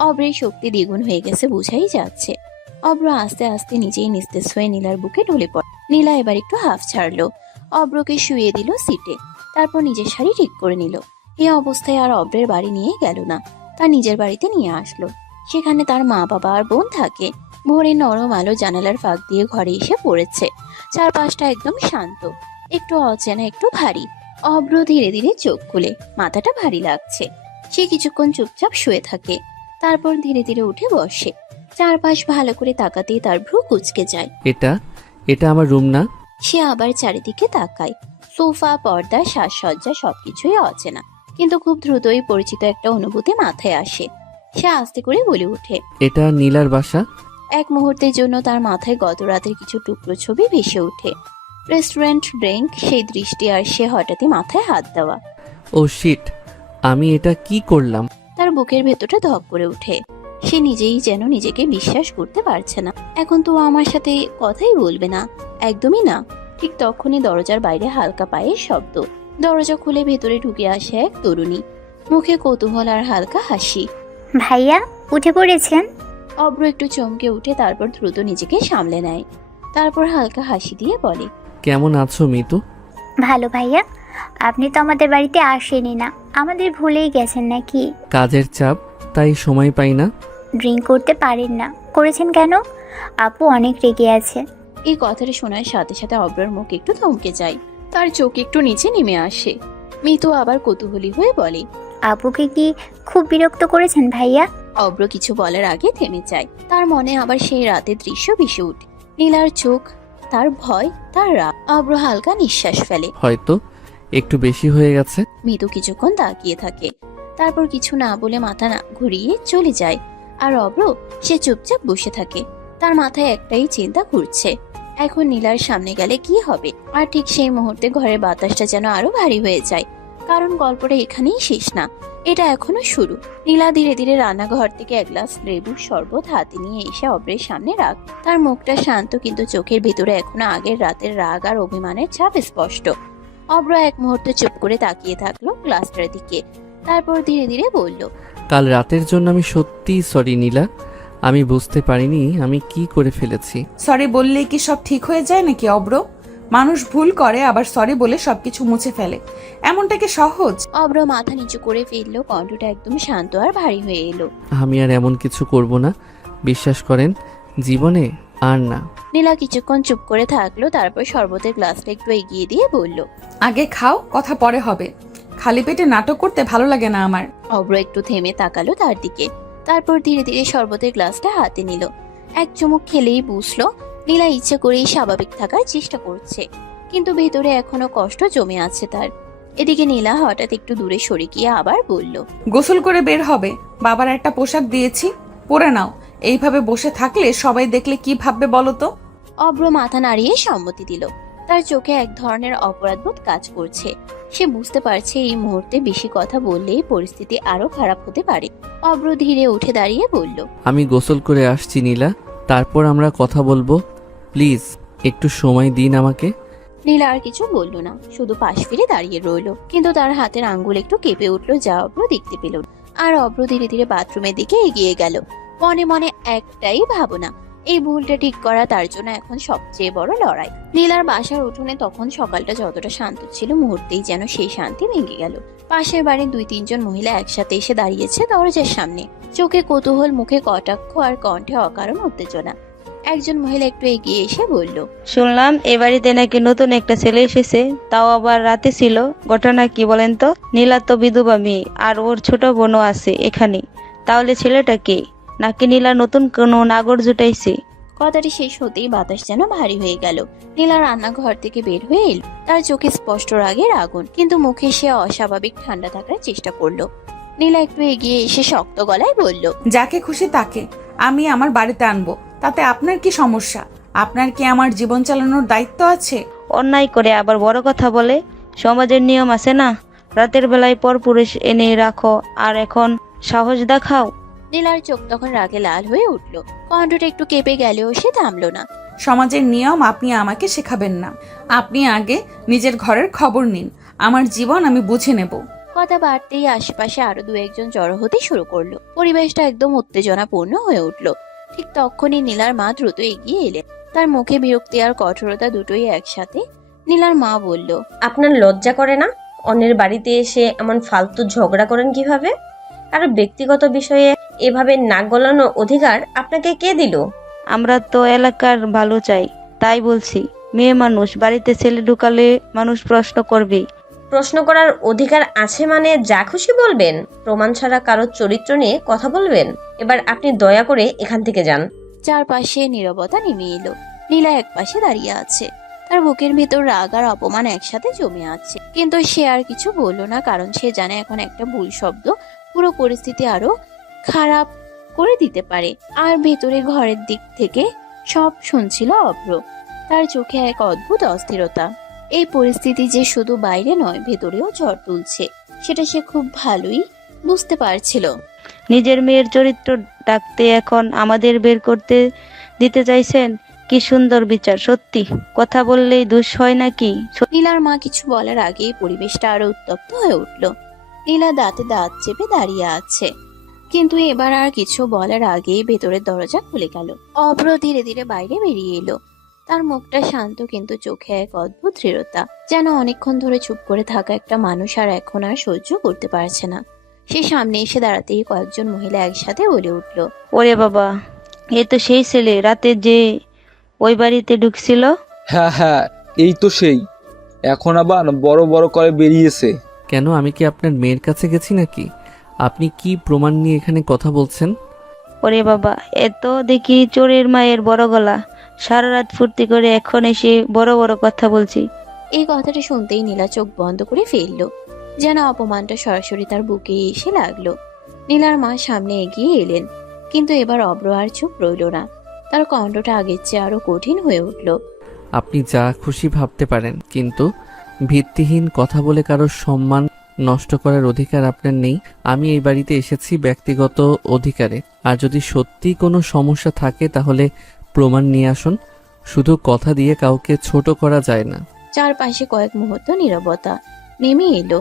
অভ্রের শক্তি দ্বিগুণ হয়ে গেছে, বুঝাই যাচ্ছে। অভ্র আস্তে আস্তে নিজেই নিস্তেজ হয়ে নীলার বুকে ঢলে পড়ে। নীলা এবার একটু হাফ ছাড়লো, অভ্রকে শুয়ে দিল সিটে, তারপর নিজের শাড়ি ঠিক করে নিল। এই অবস্থায় আর অভ্রের বাড়ি নিয়ে গেল না, তার নিজের বাড়িতে নিয়ে আসলো। সেখানে তার মা বাবা আর বোন থাকে। ভোরে নরম আলো জানালার ফাঁক দিয়ে ঘরে এসে পড়েছে। চারপাশটা একদম শান্ত, একটু অচেনা, একটু ভারী। অভ্র ধীরে ধীরে চোখ খুলে, মাথাটা ভারী লাগছে। সে কিছুক্ষণ চুপচাপ শুয়ে থাকে, তারপর ধীরে ধীরে উঠে বসে। চারপাশ ভালো করে তাকাতেই তার ভ্রু কুঁচকে যায়। এটা আমার রুম না? সে আবার চারিদিকে তাকায়। সোফা, পর্দা, সাজসজ্জা সবকিছুই অচেনা, কিন্তু খুব দ্রুতই পরিচিত একটা অনুভূতি মাথায় আসে। সে আস্তে করে বলে ওঠে, এটা নীলার বাসা? এক মুহূর্তের জন্য তার মাথায় গত রাতের কিছু টুকরো ছবি ভেসে ওঠে। রেস্টুরেন্ট, ড্রিঙ্ক, সেই দৃষ্টি, আর সে হঠাৎই মাথায় হাত দেওয়া। ও শিট, আমি এটা কি করলাম? তার বুকের ভেতরটা ধক করে ওঠে। সে নিজেই যেন নিজেকে বিশ্বাস করতে পারছে না। এখন তো ও আমার সাথে কথাই বলবে না, একদমই না। ঠিক তখনই দরজার বাইরে হালকা পায়ের শব্দ। দরজা খুলে ভেতরে ঢুকে আসে এক তরুণী, মুখে কৌতূহল আর হালকা হাসি। ভাইয়া উঠে পড়েছেন? অব্র একটু চমকে উঠে তারপর দ্রুত নিজেকে সামলে নেয়। তারপর হালকা হাসি দিয়ে বলে, কেমন আছো মিতু? ভালো ভাইয়া। আপনি তো আমাদের বাড়িতে আসেনি না, আমাদের ভুলেই গেছেন নাকি? কাজের চাপ, তাই সময় পাই না। ড্রিঙ্ক করতে পারেন না, করেছেন কেন? আপু অনেক রেগে আছে। এই কথাটা শোনার সাথে সাথে অব্রর মুখ একটু থমকে যায়, তার চোখ একটু নিচে নেমে আসে। মিতু আবার কৌতূহলী হয়ে বলে, আপুকে কি খুব বিরক্ত করেছেন ভাইয়া? অব্র কিছু বলার আগে থেমে যায়। তার মনে আবার সেই রাতের দৃশ্য ভেসে ওঠে। নীলার চোখ, তার ভয়, তার রাগ। অব্র হালকা নিঃশ্বাস ফেলে। হয়তো একটু বেশি হয়ে গেছে। মিতু কিছুক্ষণ তাকিয়ে থাকে, তারপর কিছু না বলে মাথা না ঘুরিয়ে চলে যায়। আর অব্র সে চুপচাপ বসে থাকে। তার মাথায় একটাই চিন্তা ঘুরছে, এখন নীলার সামনে গেলে কি হবে। আর ঠিক সেই মুহূর্তে ঘরের বাতাসটা যেন আরো ভারী হয়ে যায়, কারণ গল্পটা এখানেই শেষ না, এটা এখনো শুরু। নীলা ধীরে ধীরে রান্নাঘর থেকে এক গ্লাস লেবুর শরবত হাতে নিয়ে এসে অব্রের সামনে রাখ। তার মুখটা শান্ত, কিন্তু চোখের ভিতরে এখনো আগের রাতের রাগ আর অভিমানের ছাপ স্পষ্ট। অব্র এক মুহূর্তে চুপ করে তাকিয়ে থাকলো গ্লাসটার দিকে, তারপর ধীরে ধীরে বলল, কাল রাতের জন্য আমি সত্যিই সরি নীলা। আমি বুঝতে পারিনি আমি কি করে ফেলেছি। সরি বললেই কি সব ঠিক হয়ে যায় নাকি অব্র? মানুষ ভুল করে আবার সরি বলে সবকিছু মুছে ফেলে, এমনটা কি সহজ? অব্র মাথা নিচু করে ফেললো, কণ্ঠটা একদম শান্ত আর ভারী হয়ে এলো। আমি আর এমন কিছু করব না, বিশ্বাস করেন, জীবনে আর না। নীলা কিছুক্ষণ চুপ করে থাকলো, তারপর শরবতের গ্লাসটা একটু এগিয়ে দিয়ে বলল, আগে খাও, কথা পরে হবে। খালি পেটে নাটক করতে ভালো লাগে না আমার। অব্র একটু থেমে তাকালো তার দিকে, তারপর ধীরে ধীরে শরবতের গ্লাসটা হাতে নিল। এক চুমুক খেলেই বুঝলো নীলা ইচ্ছে করেই স্বাভাবিক থাকার চেষ্টা করছে, কিন্তু ভেতরে এখনো কষ্ট জমে আছে তার। এদিকে নীলা হঠাৎ একটু দূরে সরে গিয়ে আবার বলল, গোসল করে বের হবে, বাবার একটা পোশাক দিয়েছি, পরে নাও। এইভাবে বসে থাকলে সবাই দেখলে কি ভাববে বলো তো? অব্র মাথা নাড়িয়ে সম্মতি দিল। তার চোখে এক ধরনের অপরাধবোধ কাজ করছে। সে বুঝতে পারছে এই মুহূর্তে বেশি কথা বললেই পরিস্থিতি আরো খারাপ হতে পারে। অব্র ধীরে উঠে দাঁড়িয়ে বলল, আমি গোসল করে আসছি নীলা, তারপর আমরা কথা বলবো। প্লিজ একটু সময় দিন আমাকে। নীলা আর কিছু বলল না, শুধু পাশ ফিরে দাঁড়িয়ে রইল। কিন্তু তার হাতের আঙ্গুল একটু কেঁপে উঠলো, যা অব্র দেখতে পেল। আর অব্র ধীরে ধীরে বাথরুমের দিকে এগিয়ে গেল, মনে মনে একটাই ভাবনা, এই ভুলটা ঠিক করা তার জন্য এখন সবচেয়ে বড় লড়াই। নীলার বাসার উঠোনে তখন সকালটা যতটা শান্ত ছিল, মুহূর্তেই যেন সেই শান্তি ভেঙে গেল। পাশের বাড়ির 2-3 মহিলা একসাথে এসে দাঁড়িয়েছে দরজার সামনে, চোখে কৌতূহল, মুখে কটাক্ষ আর কণ্ঠে অকারণ উত্তেজনা। একজন মহিলা একটু এগিয়ে এসে বলল, শুনলাম এ বাড়িতে নাকি নতুন একটা ছেলে এসেছে, তাও আবার রাতে ছিল। ঘটনা কি বলেন তো? নীলা তো বিধবা মেয়ে, আর ওর ছোট বোনও আছে এখানে। তাহলে ছেলেটা কে? নাকি নীলা নতুন কোনো নাগর জুটাইছে? কথাটি শেষ হতেই বাতাস যেন ভারী হয়ে গেল। নীলা রান্নাঘর থেকে বের হয়ে এল, তার চোখে স্পষ্ট রাগের আগুন, কিন্তু মুখে সে অস্বাভাবিক ঠান্ডা থাকার চেষ্টা করলো। নীলা একটু এগিয়ে এসে শক্ত গলায় বলল, যাকে খুশি তাকে আমি আমার বাড়িতে আনবো, তাতে আপনার কি সমস্যা? আপনার কি আমার জীবন চালানোর দায়িত্ব আছে? অন্যায় করে আবার বড় কথা বলে। সমাজের নিয়ম আছে না, রাতের বেলায় পরপুরুষ এনে রাখো, আর এখন সাহস দেখাও। নীলার চোখ তখন রাগে লাল হয়ে উঠল, কণ্ঠটা একটু কেঁপে গেলেও সে থামলো না। সমাজের নিয়ম আপনি আমাকে শেখাবেন না। আপনি আগে নিজের ঘরের খবর নিন, আমার জীবন আমি বুঝে নেব। কথা বাড়তেই আশেপাশে আরো 2-1 জড়ো হতে শুরু করলো। পরিবেশটা একদম উত্তেজনাপূর্ণ হয়ে উঠলো। ঠিক তখনই নীলার মা দ্রুত এগিয়ে এলেন, তার মুখে বিরক্তি আর কঠোরতা দুটোই একসাথে। নীলার মা বলল, আপনার লজ্জা করে না? অন্যের বাড়িতে এসে এমন ফালতু ঝগড়া করেন কিভাবে? কারো ব্যক্তিগত বিষয়ে এভাবে নাক গলানো অধিকার আপনাকে কে দিল? আমরা তো এলাকার ভালো চাই, তাই বলছি। মেয়ে মানুষ, বাড়িতে ছেলে ঢুকালে মানুষ প্রশ্ন করবেই। প্রশ্ন করার অধিকার আছে মানে যা খুশি বলবেন? প্রমাণ ছাড়া কারো চরিত্র নিয়ে কথা বলবেন? এবার আপনি দয়া করে এখান থেকে যান। চারপাশে নীরবতা নেমে এলো। নীলা একপাশে দাঁড়িয়ে আছে, তার বুকের ভেতর রাগ আর অপমান একসাথে জমে আছে। কিন্তু সে আর কিছু বলল না, কারণ সে জানে এখন একটা ভুল শব্দ পুরো পরিস্থিতি আরো খারাপ করে দিতে পারে। আর ভেতরে ঘরের দিক থেকে সব শুনছিল অভ্র, তার চোখে এক অদ্ভুত অস্থিরতা। এই পরিস্থিতি যে শুধু বাইরে নয়, ভেতরেও ঝড় তুলছে, সেটা সে খুব ভালোই বুঝতে পারছিল। নিজের মেয়ের চরিত্র ডাকতে এখন আমাদের বের করতে দিতে চাইছেন? কি সুন্দর বিচার! সত্যি কথা বললেই দোষ হয় নাকি? নীলার মা কিছু বলার আগেই পরিবেশটা আরো উত্তপ্ত হয়ে উঠল। নীলা দাঁতে দাঁত চেপে দাঁড়িয়ে আছে, কিন্তু এবার আর কিছু বলার আগেই ভেতরের দরজা খুলে গেল। অভ্র ধীরে ধীরে বাইরে বেরিয়ে এলো। তার মুখটা শান্ত, কিন্তু চোখে এক অদ্ভুত দৃঢ়তা, যেন অনেকক্ষণ ধরে চুপ করে থাকা একটা মানুষ আর এখন আর সহ্য করতে পারছে না। সে সামনে এসে দাঁড়াতেই কয়েকজন মহিলা একসাথে বলে উঠল, ওরে বাবা, এ তো সেই ছেলে রাতে যে ওই বাড়িতে ঢুকছিল। হ্যাঁ হ্যাঁ, এই তো সেই। এখন আবার বড় বড় করে বেরিয়েছে। কেন, আমি কি আপনার মেয়ের কাছে গেছি নাকি? আপনি কি প্রমাণ নিয়ে এখানে কথা বলছেন? ওরে বাবা, এত দেখি চোরের মায়ের বড় গলা। সারা রাত ফুর্তি করে এখন এসে বড় বড় কথা বলছি। এই কথাটা শুনতেই নীলা চোখ বন্ধ করে ফেলল, যেন অপমানটা সরাসরি তার বুকে এসে লাগলো। নীলার মা সামনে এগিয়ে এলেন, কিন্তু এবার অব্র আর চুপ রইল না। তার কণ্ঠটা আগের চেয়ে আরো কঠিন হয়ে উঠল। আপনি যা খুশি ভাবতে পারেন, কিন্তু ভিত্তিহীন কথা বলে কারোর সম্মান নষ্ট করার অধিকার আপনার নেই। আমি এই বাড়িতে এসেছি ব্যক্তিগত অধিকারে, আর যদি সত্যি কোনো সমস্যা থাকে তাহলে প্রমাণ নিয়ে আসুন। শুধু কথা দিয়ে কাউকে ছোট করা যায় না। চারপাশে কয়েক মুহূর্ত নীরবতা নেমে এলো।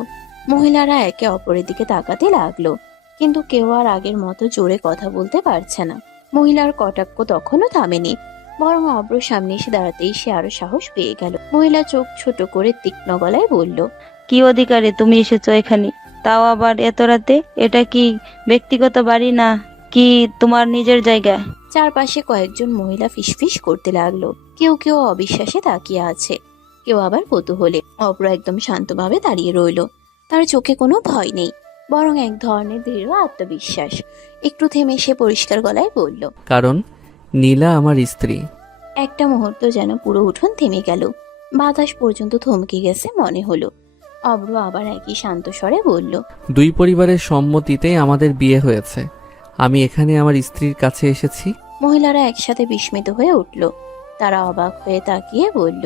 মহিলারা একে অপরের দিকে তাকাতে লাগলো, কিন্তু কেউ আর আগের মতো জোরে কথা বলতে পারছে না। মহিলার কটাক্ষ তখনও থামেনি, বরং অব্র সামনে এসে দাঁড়াতেই সে আরো সাহস পেয়ে গেল। মহিলা চোখ ছোট করে তীক্ষ্ণ গলায় বলল, কি অধিকারে তুমি এসেছো এখানে, তাও আবার এত রাতে? এটা কি ব্যক্তিগত বাড়ি না কি তোমার নিজের জায়গা? চারপাশে কয়েকজন মহিলা ফিসফিস করতে লাগলো। কেউ কেউ অবিশ্বাসে তাকিয়ে আছে, কেউ আবার কৌতূহলে। অব্র একদম শান্তভাবে দাঁড়িয়ে রইল। তার চোখে কোনো ভয় নেই, বরং এক ধরনের দৃঢ় আত্মবিশ্বাস। একটু থেমে সে পরিষ্কার গলায় বলল, কারণ নীলা আমার স্ত্রী। একটা মুহূর্ত যেন পুরো উঠোন থেমে গেল, বাতাস পর্যন্ত থমকে গেছে মনে হলো। অব্র আবার একই শান্ত স্বরে বলল, দুই পরিবারের সম্মতিতেই আমাদের বিয়ে হয়েছে। আমি এখানে আমার স্ত্রীর কাছে এসেছি। মহিলারা একসাথে বিস্মিত হয়ে উঠল। তারা অবাক হয়ে তাকিয়ে বলল,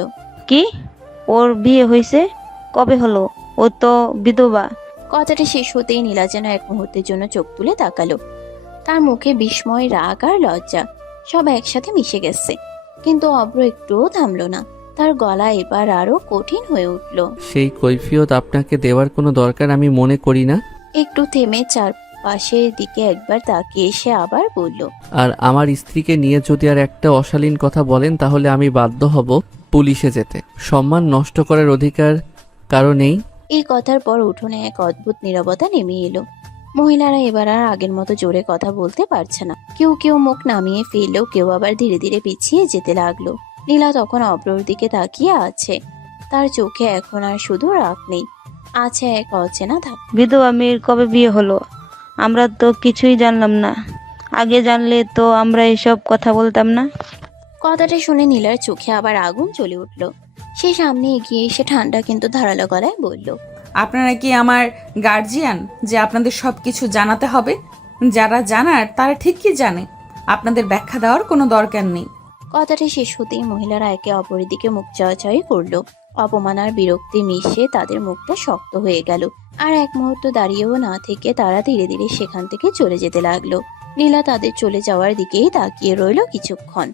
কি? ওর বিয়ে হয়েছে? কবে হলো? ও তো বিধবা। কথাটা শেষ হতেই নীলা যেন এক মুহূর্তের জন্য চোখ তুলে তাকালো। তার মুখে বিস্ময়, রাগ আর লজ্জা সব একসাথে মিশে গেছে। কিন্তু অব্র একটুও থামলো না। তার গলা এবার আরো কঠিন হয়ে উঠল। সেই কৈফিয়ত আপনাকে দেওয়ার কোনো দরকার আমি মনে করি না। একটু থেমে চারপাশের দিকে একবার তাকিয়ে সে আবার বলল, আর আমার স্ত্রীকে নিয়ে যদি আর একটা অশালীন কথা বলেন তাহলে আমি বাধ্য হব পুলিশে যেতে। সম্মান নষ্ট করার অধিকার কারো নেই। এই কথার পর উঠোনে এক অদ্ভুত নীরবতা নেমে এলো। মহিলারা এবার আর আগের মতো জোরে কথা বলতে পারছে না। কেউ কেউ মুখ নামিয়ে ফেললেও কেউ আবার ধীরে ধীরে পিছিয়ে যেতে লাগলো। নীলা তখন অব্রর দিকে তাকিয়ে আছে। তার চোখে এখন আর শুধু রাগ নেই, আছে এক অচেনা ধাপ। বিধবা মেয়ের কবে বিয়ে হলো? আমরা তো কিছুই জানলাম না। আগে জানলে তো আমরা এসব কথা বলতাম না। কথাটা শুনে নীলার চোখে আবার আগুন জ্বলে উঠল। সে সামনে এগিয়ে এসে ঠান্ডা কিন্তু ধারালো গলায় বলল, আপনারা কি আমার গার্জিয়ান যে আপনাদের সব কিছু জানাতে হবে? যারা জানার তারা ঠিক কি জানে, আপনাদের ব্যাখ্যা দেওয়ার কোনো দরকার নেই। কথাটা শেষ হতেই মহিলারা একে অপরের দিকে মুখ চাওয়াচাওয়ি করলো। অপমান আর বিরক্তি মিশে তাদের মুখটা শক্ত হয়ে গেল। আর এক মুহূর্ত দাঁড়িয়েও না থেকে তারা ধীরে ধীরে সেখান থেকে চলে যেতে লাগলো। নীলা তাদের চলে যাওয়ার দিকেই তাকিয়ে রইল কিছুক্ষণ।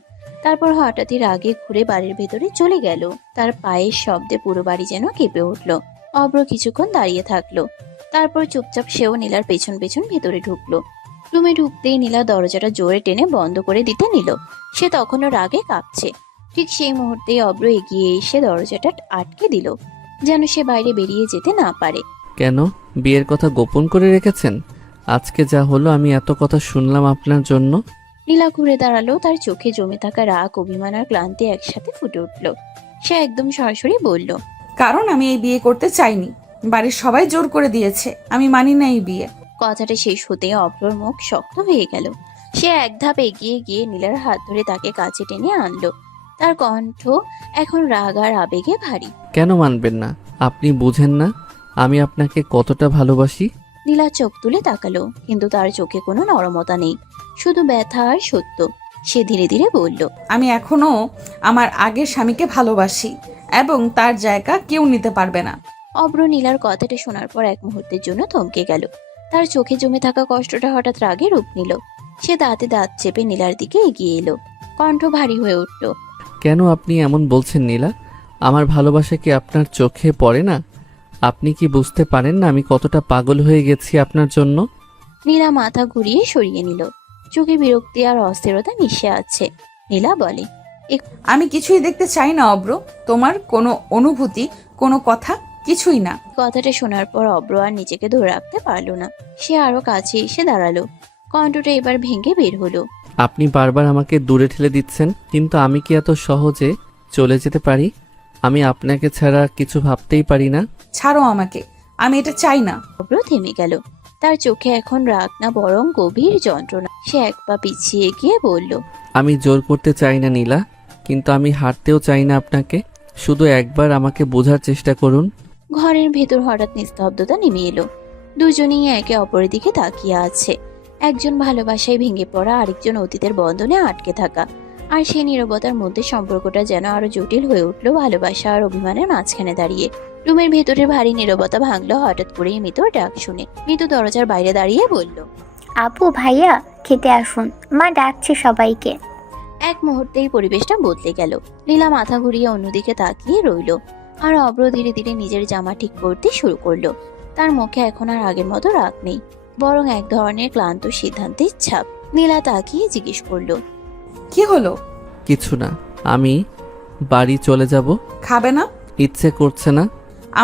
তারপর হঠাৎই রাগে ঘুরে বাড়ির ভেতরে চলে গেল। তার পায়ের শব্দে পুরো বাড়ি যেন কেঁপে উঠল। অব্র কিছুক্ষণ দাঁড়িয়ে থাকলো, তারপর চুপচাপ সেও নীলার পেছন পেছন ভেতরে ঢুকলো। রুমে ঢুকতেই নীলা দরজাটা জোরে টেনে বন্ধ করে দিতে নিল। সে তখনও রাগে কাঁপছে। ঠিক সেই মুহূর্তেই অব্র এগিয়ে এসে দরজাটা আটকে দিল, যেন সে বাইরে বেরিয়ে যেতে না পারে। কেন বিয়ের কথা গোপন করে রেখেছেন? আজকে যা হলো আমি এত কথা শুনলাম আপনার জন্য। নীলা ঘুরে দাঁড়ালো, তার চোখে জমে থাকা রাগ, অভিমান আর ক্লান্তি একসাথে ফুটে উঠল। সে একদম সরাসরি বলল, কারণ আমি এই বিয়ে করতে চাইনি, বাড়ির সবাই জোর করে দিয়েছে, আমি মানি না এই বিয়ে। কথাটা শেষ হতে অভ্রর মুখ শক্ত হয়ে গেল। সে এক ধাপ এগিয়ে গিয়ে নীলার হাত ধরে তাকে কাছে টেনে আনলো। তার কণ্ঠ এখন রাগ আর আবেগে ভারী। কেন মানবেন না? আপনি বুঝেন না আমি আপনাকে কতটা ভালোবাসি? নীলা চোখ তুলে তাকালো, কিন্তু তার চোখে কোনো নরমতা নেই, শুধু ব্যথা আর সত্য। সে ধীরে ধীরে বলল, আমি এখনো আমার আগের স্বামীকে ভালোবাসি এবং তার জায়গা কেউ নিতে পারবে না। অব্র নীলার কথাটা শোনার পর এক মুহূর্তের জন্য থমকে গেল। তার চোখে জমে থাকা কষ্টটা হঠাৎ রাগে রূপ নিল। সে দাঁতে দাঁত চেপে নীলার দিকে এগিয়ে এলো। কণ্ঠ ভারী হয়ে উঠল। কেন আপনি এমন বলছেন নীলা? আমার ভালোবাসা কি আপনার চোখে পড়ে না? আপনি কি বুঝতে পারেন না আমি কতটা পাগল হয়ে গেছি আপনার জন্য? নীলা মাথা ঘুরিয়ে সরিয়ে নিল। চোখে বিরক্তি আর অস্থিরতা মিশে আছে। নীলা বলে, আমি কিছুই দেখতে চাই না অব্র, তোমার কোনো অনুভূতি, কোনো কথা, কিছুই না। কথাটা শোনার পর অব্র আর নিজেকে ধরে রাখতে পারল না। সে আরো কাছে এসে দাঁড়ালো। কণ্ঠটা এবার ভেঙে বের হলো। আপনি বারবার আমাকে দূরে ঠেলে দিচ্ছেন, কিন্তু আমি কি এত সহজে চলে যেতে পারি? আমি আপনাকে ছাড়া কিছু ভাবতেই পারি না। ছাড়ো আমাকে, আমি এটা চাই না। অব্র থেমে গেল। তার চোখে এখন রাগ না, বরং গভীর যন্ত্রণা। সে এক পা পিছিয়ে গিয়ে বলল, আমি জোর করতে চাই না নীলা, কিন্তু আমি হারতেও চাই না আপনাকে। শুধু একবার আমাকে বোঝার চেষ্টা করুন। ঘরের ভেতর হঠাৎ নিস্তব্ধতা নেমে এলো। দুজনেই একে অপরের দিকে তাকিয়ে আছে। একজন ভালোবাসায় ভেঙে পড়া, আরেকজন অতীতের বন্ধনে আটকে থাকা। আর সেই নীরবতার মধ্যে সম্পর্কটা যেন আরো জটিল হয়ে উঠলো ভালোবাসা আর অভিমানের মাঝখানে দাঁড়িয়ে। রুমের ভেতরের ভারী নীরবতা ভাঙলো হঠাৎ করেই মিতুর ডাক শুনে। মিতু দরজার বাইরে দাঁড়িয়ে বলল, আপু ভাইয়া খেতে আসুন, মা ডাকছে সবাইকে। এক মুহূর্তেই পরিবেশটা বদলে গেল। নীলা মাথা ঘুরিয়ে অন্যদিকে তাকিয়ে রইল। আর অব্র ধীরে ধীরে নিজের জামা ঠিক করতে শুরু করলো। তার মুখে এখন আর আগের মতো রাগ নেই, বরং এক ধরনের ক্লান্ত সিদ্ধান্তের ছাপ। নীলা তাকিয়ে জিজ্ঞেস করলো, কি হলো? কিছু না, আমি বাড়ি চলে যাব। খাবে না? ইচ্ছে করছে না।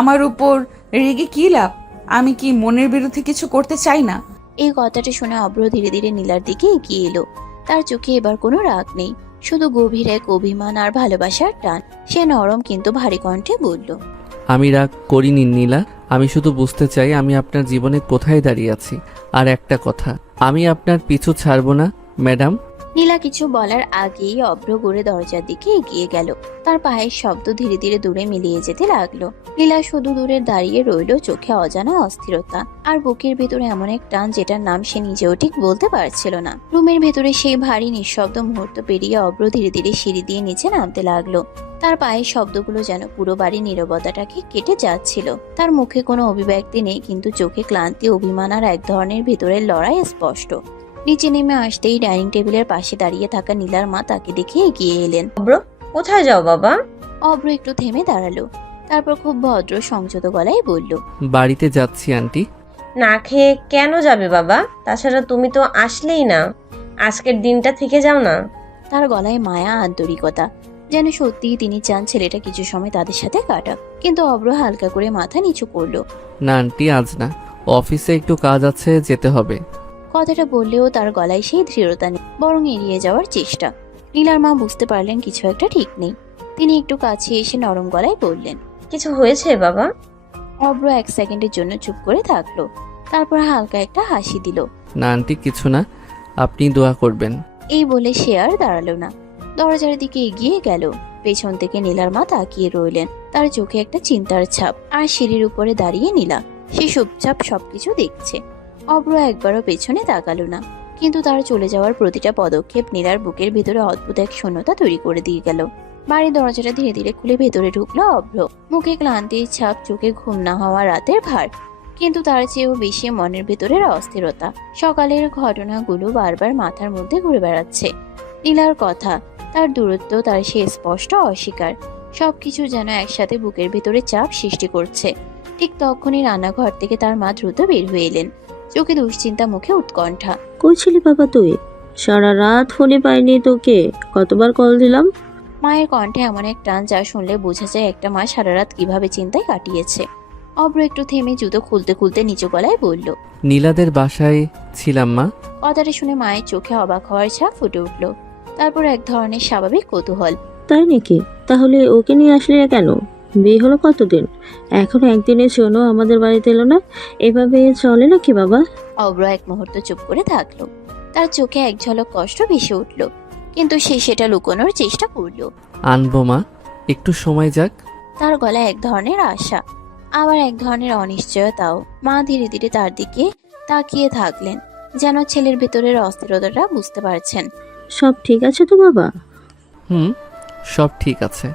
আমার উপর রেগে কি লাভ? আমি কি মনের বিরুদ্ধে কিছু করতে চাই না? এই কথাটা শুনে অব্র ধীরে ধীরে নীলার দিকে এগিয়ে এলো। তার চোখে এবার কোনো রাগ নেই, শুধু গভীর এক অভিমান আর ভালোবাসার টান। সে নরম কিন্তু ভারী কণ্ঠে বলল, আমি রাগ করিনি নীলা, আমি শুধু বুঝতে চাই আমি আপনার জীবনে কোথায় দাঁড়িয়ে আছি। আর একটা কথা, আমি আপনার পিছু ছাড়বো না ম্যাডাম। নীলা কিছু বলার আগেই অব্র গড়ে দরজার দিকে এগিয়ে গেল। তার পায়ের শব্দ ধীরে ধীরে দূরে মিলিয়ে যেতে লাগলো। নীলা শুধু দূরে দাঁড়িয়ে রইল, চোখে অজানা অস্থিরতা আর বুকের ভেতরে এমন এক টান যেটার নাম সে নিজেও ঠিক বলতে পারছিল না। রুমের ভেতরে সেই ভারী নিঃশব্দ মুহূর্ত পেরিয়ে অব্র ধীরে ধীরে সিঁড়ি দিয়ে নিচে নামতে লাগলো। তার পায়ের শব্দগুলো যেন পুরো বাড়ির নীরবতাটাকে কেটে যাচ্ছিল। তার মুখে কোনো অভিব্যক্তি নেই, কিন্তু চোখে ক্লান্তি, অভিমান আর এক ধরনের ভেতরের লড়াই স্পষ্ট। নিচে নেমে আসতেই ডাইনিং টেবিলের পাশে দাঁড়িয়ে থাকা নীলার মা তাকে দেখে এগিয়ে এলেন। অব্র, কোথায় যাও বাবা? অব্র একটু থেমে দাঁড়ালো। তারপর খুব ভদ্র সংযত গলায় বলল, বাড়িতে যাচ্ছি আন্টি। না খেয়ে কেন যাবে বাবা? তাছাড়া তুমি তো আসলেই না, আজকের দিনটা থেকে যাও না। তার গলায় মায়া, আন্তরিকতা, যেন সত্যিই তিনি চান ছেলেটা কিছু সময় তাদের সাথে কাটাক। কিন্তু অব্র হালকা করে মাথা নিচু করলো। না আন্টি, আজ না, অফিসে একটু কাজ আছে, যেতে হবে। কথাটা বললেও তার গলায় সেই দৃঢ়তা নেই, বরং এড়িয়ে যাওয়ার চেষ্টা। নীলার মা বুঝতে পারলেন কিছু একটা ঠিক নেই। তিনি একটু কাছে এসে নরম গলায় বললেন, কিছু হয়েছে বাবা? অব্র এক সেকেন্ডের জন্য চুপ করে থাকলো। তারপর হালকা একটা হাসি দিল। না আন্টি, কিছু না, আপনি দোয়া করবেন। এই বলে সে আর দাঁড়ালো না, দরজার দিকে এগিয়ে গেল। পেছন থেকে নীলার মা তাকিয়ে রইলেন, তার চোখে একটা চিন্তার ছাপ। আর সিঁড়ির উপরে দাঁড়িয়ে নীলা, সে চুপচাপ সবকিছু দেখছে। অব্র একবারও পেছনে তাকালো না, কিন্তু তার চলে যাওয়ার প্রতিটা পদক্ষেপ নীলার বুকের ভিতরে অদ্ভুত এক শূন্যতা তৈরি করে দিয়ে গেল। বাড়ির দরজাটা ধীরে ধীরে খুলে ভেতরে ঢুকলো অব্র। মুখে ক্লান্তির ছাপ, চোখে ঘুম না হওয়া রাতের ভার, কিন্তু তার চেয়েও বেশি মনের ভেতরের অস্থিরতা। সকালের ঘটনাগুলো বারবার মাথার মধ্যে ঘুরে বেড়াচ্ছে। নীলার কথা, তার দূরত্ব, তার সে স্পষ্ট অস্বীকার, সবকিছু যেন একসাথে বুকের ভেতরে চাপ সৃষ্টি করছে। ঠিক তখনই রান্নাঘর থেকে তার মা দ্রুত বের হয়ে এলেন, চোখে দুশ্চিন্তা, মুখে উৎকণ্ঠা। কই ছিলি বাবা তুই? সারা রাত ফোনে পাইনি তোকে, কতবার কল দিলাম। মায়ের কণ্ঠে এমন এক টান যা শুনলে বোঝা যায় একটা মা সারা রাত কিভাবে চিন্তায় কাটিয়েছে। অব্র একটু থেমে জুতো খুলতে খুলতে নিচু গলায় বলল, নীলাদের বাসায় ছিলাম মা। কথাটা শুনে মায়ের চোখে অবাক হওয়ার ছাপ ফুটে উঠল। তারপর এক ধরনের স্বাভাবিক কৌতূহল। তাই নাকি? তাহলে ওকে নিয়ে আসলি না কেন? বিয়ে হলো কতদিন, এখনো একদিনের জন্য আমাদের বাড়িতে এলো না? এভাবে চলে নাকি বাবা? অব্র এক মুহূর্ত চুপ করে থাকলো। তার চোখে এক ঝলক কষ্ট ভেসে উঠল, কিন্তু সে সেটা লুকোনোর চেষ্টা করলো। আনবো মা, একটু সময় যাক। তার গলায় এক ধরনের আশা, আবার এক ধরনের অনিশ্চয়তাও। মা ধীরে ধীরে তার দিকে তাকিয়ে থাকলেন, যেন ছেলের ভেতরের অস্থিরতাটা বুঝতে পারছেন। সব ঠিক আছে তো বাবা? সব ঠিক আছে।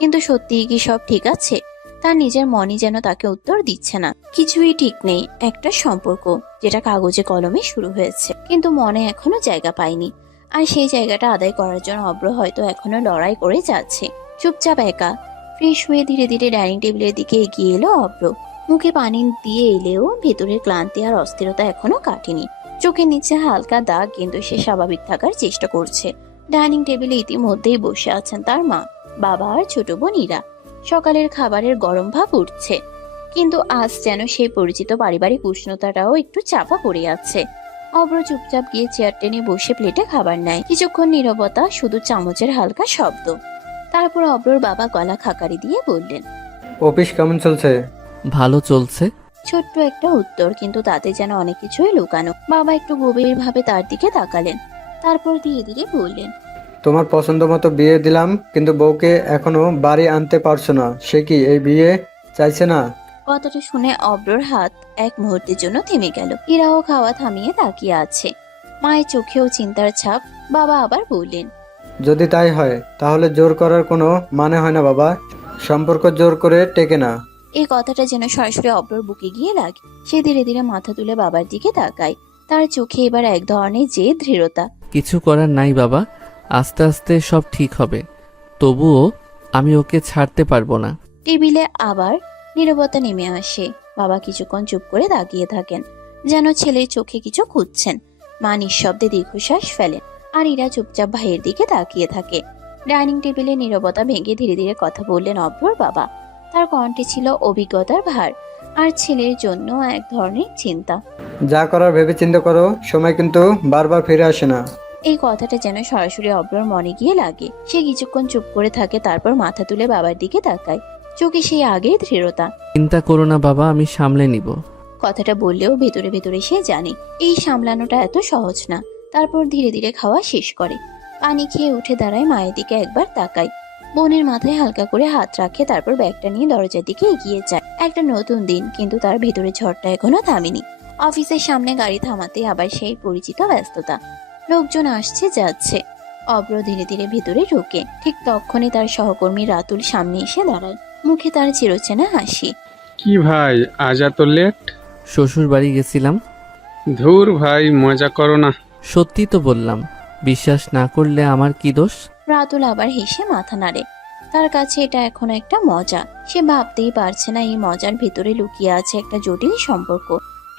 কিন্তু সত্যিই কি সব ঠিক আছে? তার নিজের মনই যেন তাকে উত্তর দিচ্ছে না। কিছুই ঠিক নেই, একটা সম্পর্ক যেটা কাগজে কলমে শুরু হয়েছে কিন্তু মনে এখনো জায়গা পায়নি। আর সেই জায়গাটা আদায় করার জন্য অব্র হয়তো এখনো লড়াই করে যাচ্ছে। চুপচাপ একা ফ্রেশ হয়ে ধীরে ধীরে ডাইনিং টেবিলের দিকে এগিয়ে এলো অব্র। মুখে পানি দিয়ে এলেও ভেতরের ক্লান্তি আর অস্থিরতা এখনো কাটেনি। চোখের নিচে হালকা দাগ, কিন্তু সে স্বাভাবিক থাকার চেষ্টা করছে। ডাইনিং টেবিলে ইতিমধ্যেই বসে আছেন তার মা, বাবা আর ছোট বোন ইরা। সকালের খাবারের গরম ভাব উঠছে, কিন্তু আজ যেন সেই পরিচিত পারিবারিক উষ্ণতাটাও একটু চাপা পড়ে আছে। অব্র চুপচাপ গিয়ে চেয়ার টেনে বসে প্লেটে খাবার নেয়। কিছুক্ষণ নীরবতা, শুধু চামচের হালকা শব্দ। তারপর অব্রর বাবা গলা খাকারি দিয়ে বললেন, অফিস কেমন চলছে? ভালো চলছে। ছোট্ট একটা উত্তর, কিন্তু তাতে যেন অনেক কিছুই লুকানো। বাবা একটু গভীরভাবে তার দিকে তাকালেন, তারপর ধীরে ধীরে বললেন, তোমার পছন্দ মতো বিয়ে দিলাম, কিন্তু বউকে এখনো বাড়ি আনতে পারছো না। সে কি এই বিয়ে চাইছে না? কথাটা শুনে অব্রর হাত এক মুহূর্তের জন্য থেমে গেল। ইরাও খাওয়া থামিয়ে তাকিয়ে আছে, মায়ের চোখেও চিন্তার ছাপ। বাবা আবার বললেন, যদি তাই হয় তাহলে জোর করার কোনো মানে হয় না বাবা। সম্পর্ক জোর করে টেকে না। এই কথাটা যেন সরাসরি অব্রর বুকে গিয়ে লাগে। সে ধীরে ধীরে মাথা তুলে বাবার দিকে তাকায়। তার চোখে এবার এক ধরনের যে দৃঢ়তা। কিছু করার নাই বাবা, আস্তে আস্তে সব ঠিক হবে। তবুও আমি ওকে ছাড়তে পারবো না। টেবিলে আবার নীরবতা নেমে আসে। বাবা কিছুক্ষণ চুপ করে তাকিয়ে থাকেন, যেন ছেলের চোখে কিছু খুঁজছেন। মা নিঃশব্দে দীর্ঘশ্বাস ফেলেন, আর ইরা চুপচাপ ভাইয়ের দিকে তাকিয়ে থাকে। ডাইনিং টেবিলে নীরবতা ভেঙে ধীরে ধীরে কথা বললেন অব্রর বাবা। তার কণ্ঠে ছিল অভিজ্ঞতার ভার, আর ছেলের জন্য এক ধরনের চিন্তা। যা করার ভেবে চিন্তা করো, সময় কিন্তু বারবার ফিরে আসে না। এই কথাটা যেন সরাসরি অব্রর মনে গিয়ে লাগে। সে কিছুক্ষণ চুপ করে থাকে, তারপর মাথা তুলে বাবার দিকে তাকায়, চোখে সেই আগের দৃঢ়তা। চিন্তা করো না বাবা, আমি সামলে নিব। কথাটা বললেও ভেতরে ভেতরে সে জানে এই সামলানোটা এত সহজ না। তারপর ধীরে ধীরে খাওয়া শেষ করে পানি খেয়ে উঠে দাঁড়ায়, মায়ের দিকে একবার তাকায়, বোনের মাথায় হালকা করে হাত রাখে, তারপর ব্যাগটা নিয়ে দরজার দিকে এগিয়ে যায়। একটা নতুন দিন, কিন্তু তার ভেতরে ঝড়টা এখনো থামেনি। অফিসের সামনে গাড়ি থামাতে আবার সেই পরিচিত ব্যস্ততা, লোকজন আসছে যাচ্ছে। অব্র ধীরে ধীরে ভেতরে ঢোকে, ঠিক তখনই তার সহকর্মী রাতুল সামনে এসে দাঁড়ায়, মুখে তার চিরচেনা হাসি। কি ভাই, আজ এত লেট? শ্বশুর বাড়ি গেছিলাম। ধুর ভাই, মজা করো না। সত্যি তো বললাম, বিশ্বাস না করলে আমার কি দোষ? রাতুল আবার হেসে মাথা নাড়ে। তার কাছে এটা এখনো একটা মজা। সে ভাবতেই পারছে না এই মজার ভেতরে লুকিয়ে আছে একটা জটিল সম্পর্ক,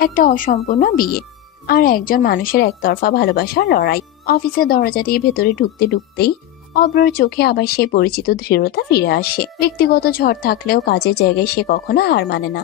একটা অসম্পূর্ণ বিয়ে, আর একজন মানুষের একতরফা ভালোবাসার লড়াই। অফিসের দরজা দিয়ে ভেতরে ঢুকতে ঢুকতেই অব্রর চোখে আবার সেই পরিচিত দৃঢ়তা ফিরে আসে। ব্যক্তিগত ঝড় থাকলেও কাজের জায়গায় সে কখনো হার মানে না।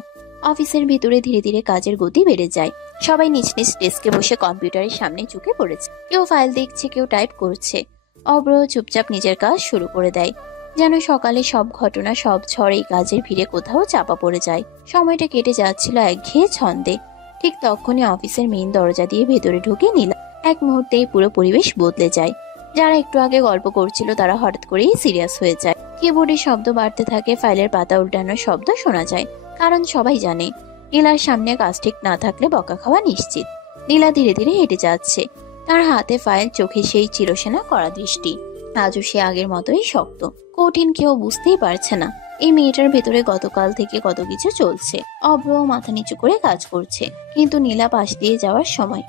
অফিসের ভিতরে ধীরে ধীরে কাজের গতি বেড়ে যায়। সবাই নিজ নিজ ডেস্কে বসে কম্পিউটারের সামনে ঝুঁকে পড়েছে। কেউ ফাইল দেখছে, কেউ টাইপ করছে। অব্র চুপচাপ নিজের কাজ শুরু করে দেয়, যেন সকালে সব ঘটনা, সব ঝড় এই কাজের ভিড়ে কোথাও চাপা পড়ে যায়। সময়টা কেটে যাচ্ছিল একঘেয়ে ছন্দে। ঠিক তখনই অফিসের মেইন দরজা দিয়ে ভেতরে ঢুকে নীলা। এক মুহূর্তেই পুরো পরিবেশ বদলে যায়। যারা একটু আগে গল্প করছিল তারা হঠাৎ করেই সিরিয়াস হয়ে যায়। কিবোর্ডে শব্দ বাড়তে থাকে, ফাইলের পাতা উল্টানোর শব্দ শোনা যায়। কারণ সবাই জানে নীলার সামনে কাজ ঠিক না থাকলে বকা খাওয়া নিশ্চিত। নীলা ধীরে ধীরে হেঁটে যাচ্ছে, তার হাতে ফাইল, চোখে সেই চিরসেনা করা দৃষ্টি। আজও সে আগের মতোই শক্ত, কঠিন। কেউ বুঝতেই পারছে না এই মেয়েটার ভেতরে গতকাল থেকে কত কিছু চলছে। অব্র মাথা নিচু করে কাজ করছে, কিন্তু নীলা পাশ দিয়ে যাওয়ার সময়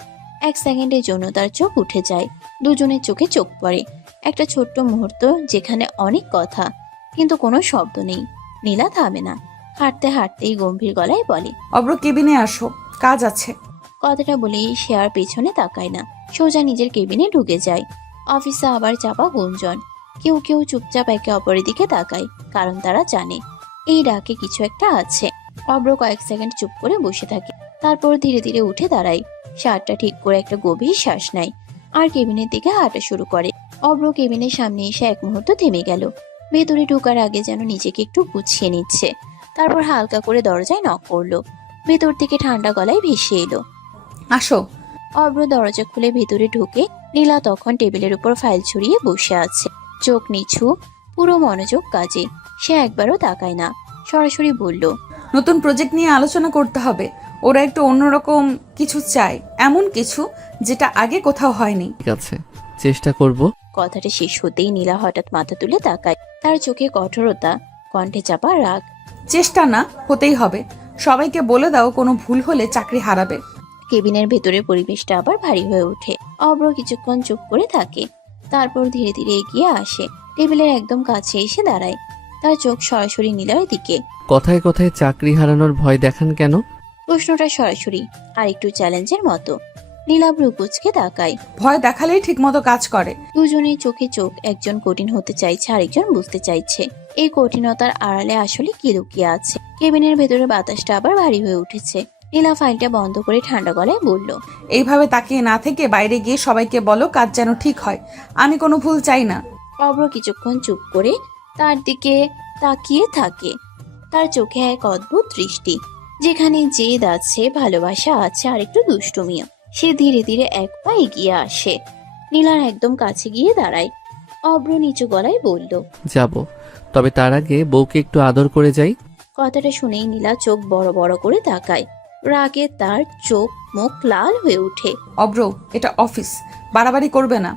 এক সেকেন্ডের জন্য তার চোখ উঠে যায়। দুজনের চোখে চোখ পড়ে। একটা ছোট্ট মুহূর্ত যেখানে অনেক কথা কিন্তু কোনো শব্দ নেই। নীলা থামে না, হাঁটতে হাঁটতেই গম্ভীর গলায় বলে, অব্র কেবিনে আসো, কাজ আছে। কথাটা বলেই সে আর পেছনে তাকায় না, সোজা নিজের কেবিনে ঢুকে যায়। অফিসে আবার চাপা গুঞ্জন। কেউ কেউ চুপচাপ একে অপরের দিকে তাকায়, কারণ তারা জানে এই ডাকে কিছু একটা আছে। অব্র কয়েক সেকেন্ড চুপ করে বসে থাকে, তারপর ধীরে ধীরে উঠে দাঁড়ায়, শার্টটা ঠিক করে একটা গভীর শ্বাস নেয়, আর কেবিনের দিকে হাঁটা শুরু করে। অব্র কেবিনের সামনে এসে এক মুহূর্ত থেমে গেল। ভেতরে ঢোকার আগে যেন নিজেকে একটু গুছিয়ে নিচ্ছে। তারপর হালকা করে দরজায় নক করলো। ভেতর থেকে ঠান্ডা গলায় ভেসে এলো, আসো। অব্র দরজা খুলে ভেতরে ঢুকে নীলা তখন টেবিলের উপর ফাইল ছড়িয়ে বসে আছে, চোখ নিচু, পুরো মনোযোগ কাজে। সে একবারও তাকায় না, সরাসরি বলল, নতুন প্রজেক্ট নিয়ে আলোচনা করতে হবে। ওরা একটু অন্যরকম কিছু চায়, এমন কিছু যেটা আগে কোথাও হয়নি। ঠিক আছে, চেষ্টা করব। কথাটা শেষ হতেই নীলা হঠাৎ মাথা তুলে তাকায়, তার চোখে কঠোরতা, কণ্ঠে চাপা রাগ। চেষ্টা না, হতেই হবে। সবাইকে বলে দাও কোনো ভুল হলে চাকরি হারাবে। কেবিনের ভেতরের পরিবেশটা আবার ভারী হয়ে ওঠে। অব্র কিছুক্ষণ চুপ করে থাকে, তারপর ধীরে ধীরে এগিয়ে আসে, টেবিলের একদম কাছে এসে দাঁড়ায়। তার চোখ সরাসরি নীলার দিকে। কথায় কথায় চাকরি হারানোর ভয় দেখান কেন? প্রশ্নটা সরাসরি আর একটু চ্যালেঞ্জের মতো। নীলা ভ্রু কুঁচকে তাকায়। ভয় দেখালেই ঠিকমতো কাজ করে। দুজনের চোখে চোখ, একজন কঠিন হতে চাইছে, আরেকজন বুঝতে চাইছে এই কঠিনতার আড়ালে আসলে কি লুকিয়ে আছে। কেবিনের ভেতরে বাতাসটা আবার ভারী হয়ে উঠেছে। নীলা ফাইলটা বন্ধ করে ঠান্ডা গলায় বলল, এইভাবে তাকিয়ে না থেকে বাইরে গিয়ে সবাইকে বলো কাজ যেন ঠিক হয়। আমি কোনো ভুল চাই না। অব্র কিছুক্ষণ চুপ করে তার দিকে তাকিয়ে থাকে। তার চোখে এক অদ্ভুত দৃষ্টি, যেখানে জেদ আছে, ভালোবাসা আছে, আর একটু দুষ্টুমিও। সে ধীরে ধীরে এক পা এগিয়ে আসে, নীলার একদম কাছে গিয়ে দাঁড়ায়। অব্র নিচু গলায় বলল, যাব, তবে তার আগে বউকে একটু আদর করে যাই। কথাটা শুনেই নীলা চোখ বড় বড় করে তাকায়। রাগে তার চোখ মুখ লাল হয়ে ওঠে। অব্র, এটা অফিস, বাড়াবাড়ি করবে না।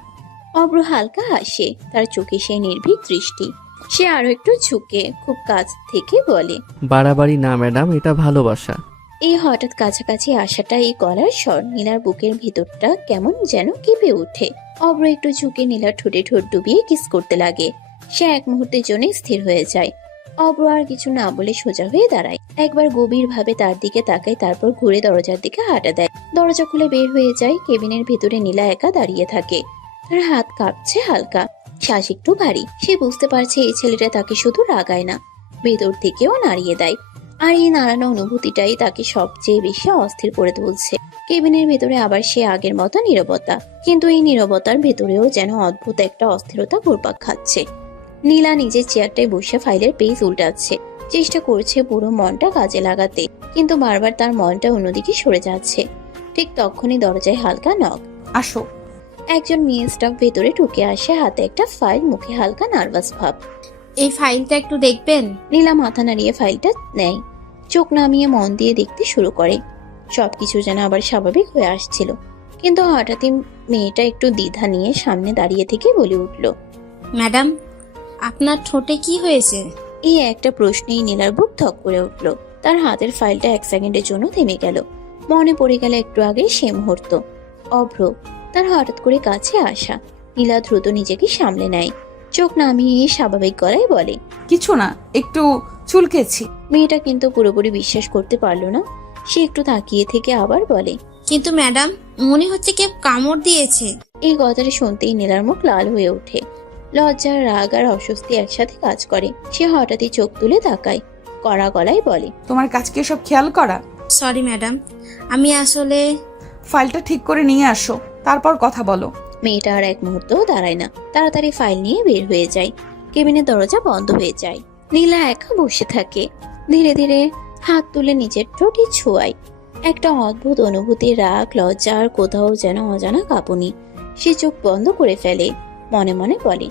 অব্র হালকা হাসে, তার চোখে সেই নির্ভীক দৃষ্টি। সে আরো একটু ঝুঁকে খুব কাছ থেকে বলে, বাড়াবাড়ি না ম্যাডাম, এটা ভালোবাসা। এই হঠাৎ কাছাকাছি আসাটা, এই গলার স্বর, নীলার বুকের ভিতরটা কেমন যেন কেঁপে ওঠে। অব্র একটু ঝুঁকে নীলার ঠোঁটে ঠোঁট ডুবিয়ে কিস করতে লাগে। সে এক মুহূর্তের জন্য স্থির হয়ে যায়। অব্র আর কিছু না বলে সোজা হয়ে দাঁড়ায়, একবার গভীর ভাবে তার দিকে তাকায়, তারপর ঘুরে দরজার দিকে হাঁটা দেয়। দরজা খুলে বের হয়ে যায়। কেবিনের ভেতরে নীলা একা দাঁড়িয়ে থাকে। তার হাত কাঁপছে হালকা, শ্বাস একটু ভারী। সে বুঝতে পারছে এই ছেলেটা তাকে শুধু রাগায় না, ভেতর থেকেও নাড়িয়ে দেয়। আর এই নাড়ানো অনুভূতিটাই তাকে সবচেয়ে বেশি অস্থির করে তুলছে। কেবিনের ভেতরে আবার সে আগের মতো নীরবতা, কিন্তু এই নীরবতার ভেতরেও যেন অদ্ভুত একটা অস্থিরতা ঘুরপাক খাচ্ছে। নীলা নিজের চেয়ারটায় বসে ফাইলের পেজ উল্টাচ্ছে, চেষ্টা করছে পুরো মনটা কাজে লাগাতে, কিন্তু বারবার তার মনটা অন্যদিকে সরে যাচ্ছে। ঠিক তখনই দরজায় হালকা নক। আসো। একজন মেয়ে স্টাফ ভেতরে ঢুকে আসে, হাতে একটা ফাইল, মুখে হালকা নার্ভাস ভাব। এই ফাইলটা একটু দেখবেন? নীলা মাথা নাড়িয়ে ফাইলটা নেয়, চোখ নামিয়ে মন দিয়ে দেখতে শুরু করে। সবকিছু যেন আবার স্বাভাবিক হয়ে আসছিল, কিন্তু হঠাৎই মেয়েটা একটু দ্বিধা নিয়ে সামনে দাঁড়িয়ে থেকে বলে উঠল, ম্যাডাম, আপনার ঠোঁটে কি হয়েছে? এই একটা প্রশ্নেই নীলার বুক ধক করে উঠল। তার হাতের ফাইলটা এক সেকেন্ডের জন্য থেমে গেল। মনে পড়ে গেল একটু আগে সে মুহূর্ত, অভ্র, তার হঠাৎ করে কাছে আসা। নীলা দ্রুত নিজেকে সামলে নেয়, চোখ নামিয়ে স্বাভাবিক গলায় বলে, কিছু না, একটু চুলকেছি। মেয়েটা কিন্তু পুরোপুরি বিশ্বাস করতে পারলো না। সে একটু তাকিয়ে থেকে আবার বলে, কিন্তু ম্যাডাম, মনে হচ্ছে কেউ কামড় দিয়েছে। এই কথাটা শুনতেই নীলার মুখ লাল হয়ে ওঠে। লজ্জা, রাগ আর অস্বস্তি একসাথে কাজ করে। সে হঠাৎই চোখ তুলে তাকায়, কড়া গলায় বলে, তোমার কাজকে সব খেয়াল করা। সরি ম্যাডাম, আমি আসলে। ফাইলটা ঠিক করে নিয়ে আসো, তারপর কথা বলো। মেয়েটা আর এক মুহূর্তও দাঁড়ায় না, তাড়াতাড়ি ফাইল নিয়ে বের হয়ে যায়। কেবিনের দরজা বন্ধ হয়ে যায়। নীলা একা বসে থাকে, ধীরে ধীরে হাত তুলে নিজের ঠোঁটে ছোঁয়ায়। একটা অদ্ভুত অনুভূতি, রাগ, লজ্জা আর কোথাও যেন অজানা কাঁপুনি। সে চোখ বন্ধ করে ফেলে, মনে মনে বলে,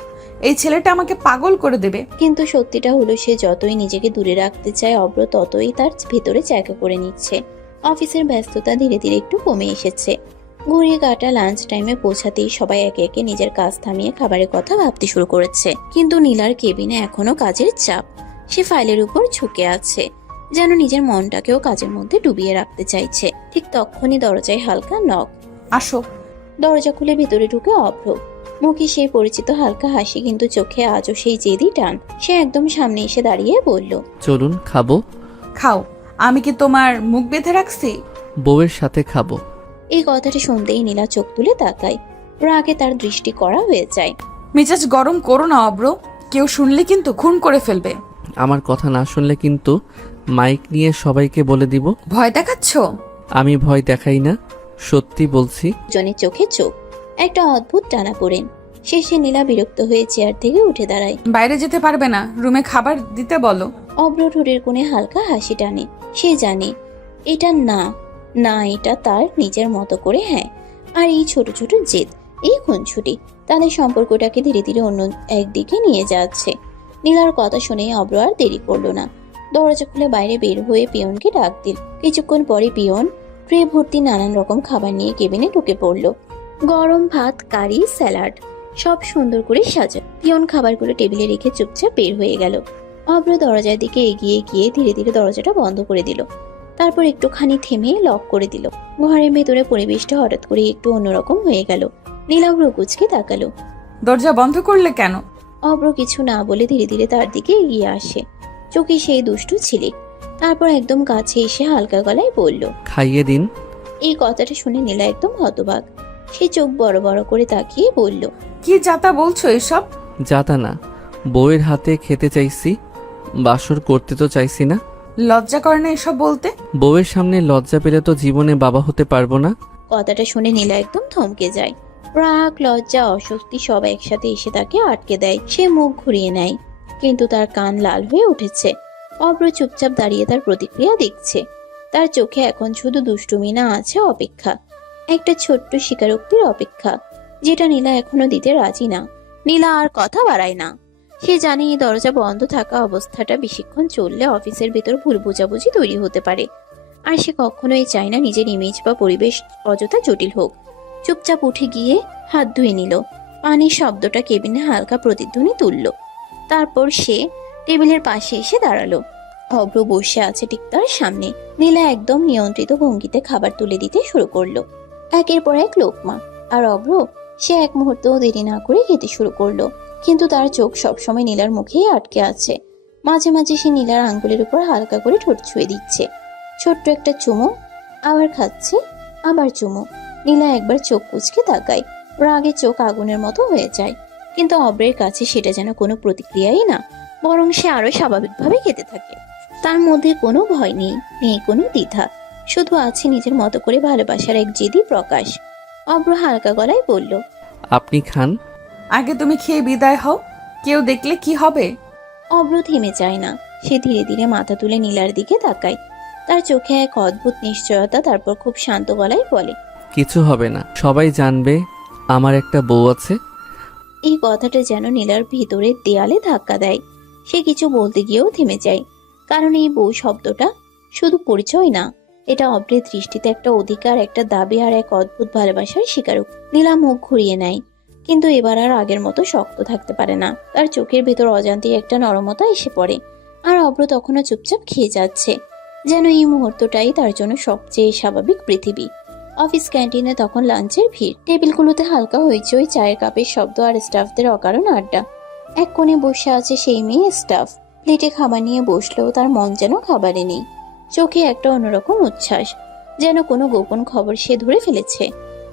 এই ছেলেটা আমাকে পাগল করে দেবে। কিন্তু সত্যিটা হলো, সে যতই নিজেকে দূরে রাখতে চায়, অব্র ততই তার ভেতরে জায়গা করে নিচ্ছে। অফিসের ব্যস্ততা ধীরে ধীরে একটু কমে এসেছে। ঘুরিয়ে কাটা লাঞ্চ টাইমে পৌঁছাতেই সবাই একে একে নিজের কাজ থামিয়ে খাবারের কথা ভাবতে শুরু করেছে। কিন্তু নীলার কেবিনে এখনো কাজের চাপ। সে ফাইলের উপর ঝুঁকে আছে, যেন নিজের মনটাকেও কাজের মধ্যে ডুবিয়ে রাখতে চাইছে। ঠিক তখনই দরজায় হালকা নক। আসো। দরজা খুলে ভিতরে ঢুকে অভ্র, মুখে সেই পরিচিত হালকা হাসি, কিন্তু চোখে আজও সেই জেদি টান। সে একদম সামনে এসে দাঁড়িয়ে বলল, চলুন খাবো। খাও, আমি কি তোমার মুখ বেঁধে রাখছি? বউয়ের সাথে খাবো। এই কথাটা শুনতেই নীলা চোখ তুলে তাকায়, রাগে তার দৃষ্টি কড়া হয়ে যায়। মেজাজ গরম করো না অব্র, কেউ শুনলে কিন্তু খুন করে ফেলবে। আমার কথা না শুনলে কিন্তু মাইক নিয়ে সবাইকে বলে দিব। ভয় দেখাচ্ছ? আমি ভয় দেখাই না, সত্যি বলছি। জনের চোখে চোখ, একটা অদ্ভুত টানা পড়েন। শেষে নীলা বিরক্ত হয়ে চেয়ার থেকে উঠে দাঁড়ায়। বাইরে যেতে পারবে না, রুমে খাবার দিতে বলো। অব্র ঠোঁটের কোণে হালকা হাসি টানে। সে জানে এটা না, এটা তার নিজের মতো করে। হ্যাঁ, আর এই ছোট ছোট জেদ, এই খুনছুটি তাদের সম্পর্কটাকে ধীরে ধীরে অন্য একদিকে নিয়ে যাচ্ছে। নীলার কথা শুনে অব্র আর দেরি করলো না, দরজা খুলে বাইরে বের হয়ে পিয়নকে ডাক দিল। কিছুক্ষণ পরে পিয়ন ট্রে ভর্তি নানান রকম খাবার নিয়ে কেবিনে ঢুকে পড়লো। গরম ভাত, কারি, স্যালাড, সব সুন্দর করে সাজা। পিয়ন খাবারগুলো টেবিলে রেখে চুপচাপ বের হয়ে গেল। অব্র দরজার দিকে এগিয়ে গিয়ে ধীরে ধীরে দরজাটা বন্ধ করে দিল। তারপর একটুখানি থেমে লক করে দিল। ঘরের ভেতরে পরিবেশটা হঠাৎ করে একটু অন্যরকম হয়ে গেল। নীলা অব্র কুচকে তাকালো। দরজা বন্ধ করলে কেন? অব্র কিছু না বলে ধীরে ধীরে তার দিকে এগিয়ে আসে, চোখে সেই দুষ্টু ছিলিক। তারপর একদম কাছে এসে হালকা গলায় বলল। খাইয়ে দিন। এই কথাটা শুনে নীলা একদম হতবাক। সে চোখ বড় বড় করে তাকিয়ে বলল। কি যাতা বলছো এসব? যাতা না, বউয়ের হাতে খেতে চাইছি, বাসর করতে তো চাইছি না। লজ্জা করে না এসব বলতে? বউয়ের সামনে লজ্জা পেলে তো জীবনে বাবা হতে পারবো না। কথাটা শুনে নীলা একদম থমকে যায়। রাগ, লজ্জা, অস্বস্তি সব একসাথে এসে তাকে আটকে দেয়। সে মুখ ঘুরিয়ে নেয়, কিন্তু তার কান লাল হয়ে উঠেছে। অব্র চুপচাপ দাঁড়িয়ে তার প্রতিক্রিয়া দেখছে। তার চোখে এখন শুধু দুষ্টুমি না, আছে অপেক্ষা, একটা ছোট্ট স্বীকারোক্তির অপেক্ষা, যেটা নীলা এখনো দিতে রাজি না। নীলা আর কথা বাড়ায় না। সে জানে এই দরজা বন্ধ থাকা অবস্থাটা বেশিক্ষণ চললে অফিসের ভেতর ভুল বোঝাবুঝি তৈরি হতে পারে। আর সে কখনোই চায় না নিজের ইমেজ বা পরিবেশ অযথা জটিল হোক। চুপচাপ উঠে গিয়ে হাত ধুয়ে নিল। পানির শব্দটা কেবিনে হালকা প্রতিধ্বনি তুলল। তারপর সে টেবিলের পাশে এসে দাঁড়ালো। অব্র বসে আছে ঠিক তার সামনে। নীলা একদম নিয়ন্ত্রিত ভঙ্গিতে খাবার তুলে দিতে শুরু করলো, একের পর এক লোকমা। আর অব্র সে এক মুহূর্তও দেরি না করে খেতে শুরু করলো। কিন্তু তার চোখ সবসময় নীলার মুখেই আটকে আছে। মাঝে মাঝে সে নীলার আঙ্গুলের উপর হালকা করে ঠোঁট ছুঁয়ে দিচ্ছে। ছোট্ট একটা চুমু, আবার খাচ্ছে, আবার চুমু। নীলা একবার চোখ কুঁচকে তাকায়। রাগে চোখ আগুনের মতো হয়ে যায়। কিন্তু অব্রের কাছে সেটা যেন কোনো প্রতিক্রিয়াই না, বরং সে আরো স্বাভাবিকভাবে খেতে থাকে। তার মধ্যে কোনো ভয় নেই, নেই কোনো দ্বিধা, শুধু আছে নিজের মতো করে ভালোবাসার এক জেদি প্রকাশ। অব্র হালকা গলায় বলল। আপনি খান। আগে তুমি খেয়ে বিদায় হও, কেউ দেখলে কি হবে? অব্র থেমে যায় না। সে ধীরে ধীরে মাথা তুলে নীলার দিকে তাকায়। তার চোখে এক অদ্ভুত নিশ্চয়তা। তারপর খুব শান্ত গলায় বলে। কিছু হবে না, সবাই জানবে আমার একটা বউ আছে। এই কথাটা যেন নীলার ভিতরে দেয়ালে ধাক্কা দেয়। সে কিছু বলতে গিয়েও থেমে যায়, কারণ এই বউ শব্দটা শুধু পরিচয় না, এটা অব্রের দৃষ্টিতে একটা অধিকার, একটা দাবি আর এক অদ্ভুত ভালোবাসার স্বীকারক। নীলা মুখ ঘুরিয়ে নেয়, কিন্তু এবার আর আগের মতো শক্ত থাকতে পারে না। তার চোখের ভেতর অজান্তে একটা নরমতা এসে পড়ে। আর অব্র তখনও চুপচাপ খেয়ে যাচ্ছে, যেন এই মুহূর্তটাই তার জন্য সবচেয়ে স্বাভাবিক পৃথিবী। অফিস ক্যান্টিনে তখন লাঞ্চের ভিড়। টেবিলগুলোতে হালকা হইচই, চায়ের কাপের শব্দ আর স্টাফদের অকারণ আড্ডা। এক কোণে বসে আছে সেই মেয়ে স্টাফ। প্লেটে খাবার নিয়ে বসলেও তার মন যেন খাবারে নেই। চোখে একটা অন্যরকম উচ্ছ্বাস, যেন কোনো গোপন খবর সে ধরে ফেলেছে।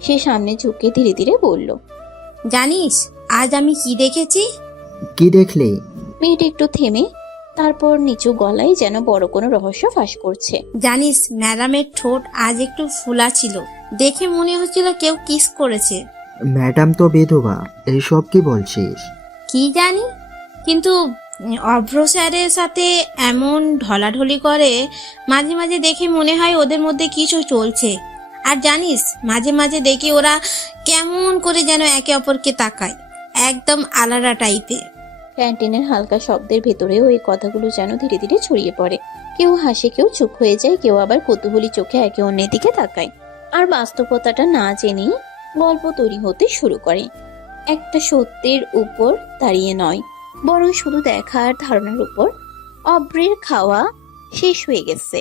সে সামনে ঝুঁকে ধীরে ধীরে বলল। জানিস আজ আমি কি দেখেছি? কি দেখলি? মেয়েটা একটু থেমে তারপর নিচু গলায় যেন বড় কোনো রহস্য ফাঁস করছে। জানিস ম্যাডামের ঠোঁট আজ একটু ফুলা ছিল, দেখে মনে হচ্ছিল কেউ কিস করেছে। ম্যাডাম তো বিধবা, এইসব কি বলছিস? কি জানি, কিন্তু অভ্র স্যারের সাথে এমন ঢলাঢলি করে মাঝে মাঝে দেখে মনে হয় ওদের মধ্যে কিছু চলছে। আর জানিস মাঝে মাঝে দেখি ওরা কেমন করে যেন একে অপরকে তাকায়, একদম আলাদা টাইপের। ক্যান্টিনের হালকা শব্দের ভেতরেও এই কথাগুলো যেন ধীরে ধীরে ছড়িয়ে পড়ে। কেউ হাসে, কেউ চুপ হয়ে যায়, কেউ আবার কৌতূহলী চোখে একে অন্যের দিকে তাকায়। আর বাস্তবতাটা না জেনেই গল্প তৈরি হতে শুরু করে, একটা সত্যের উপর দাঁড়িয়ে নয়, বরং শুধু দেখার ধারণার উপর। অব্রের খাওয়া শেষ হয়ে গেছে।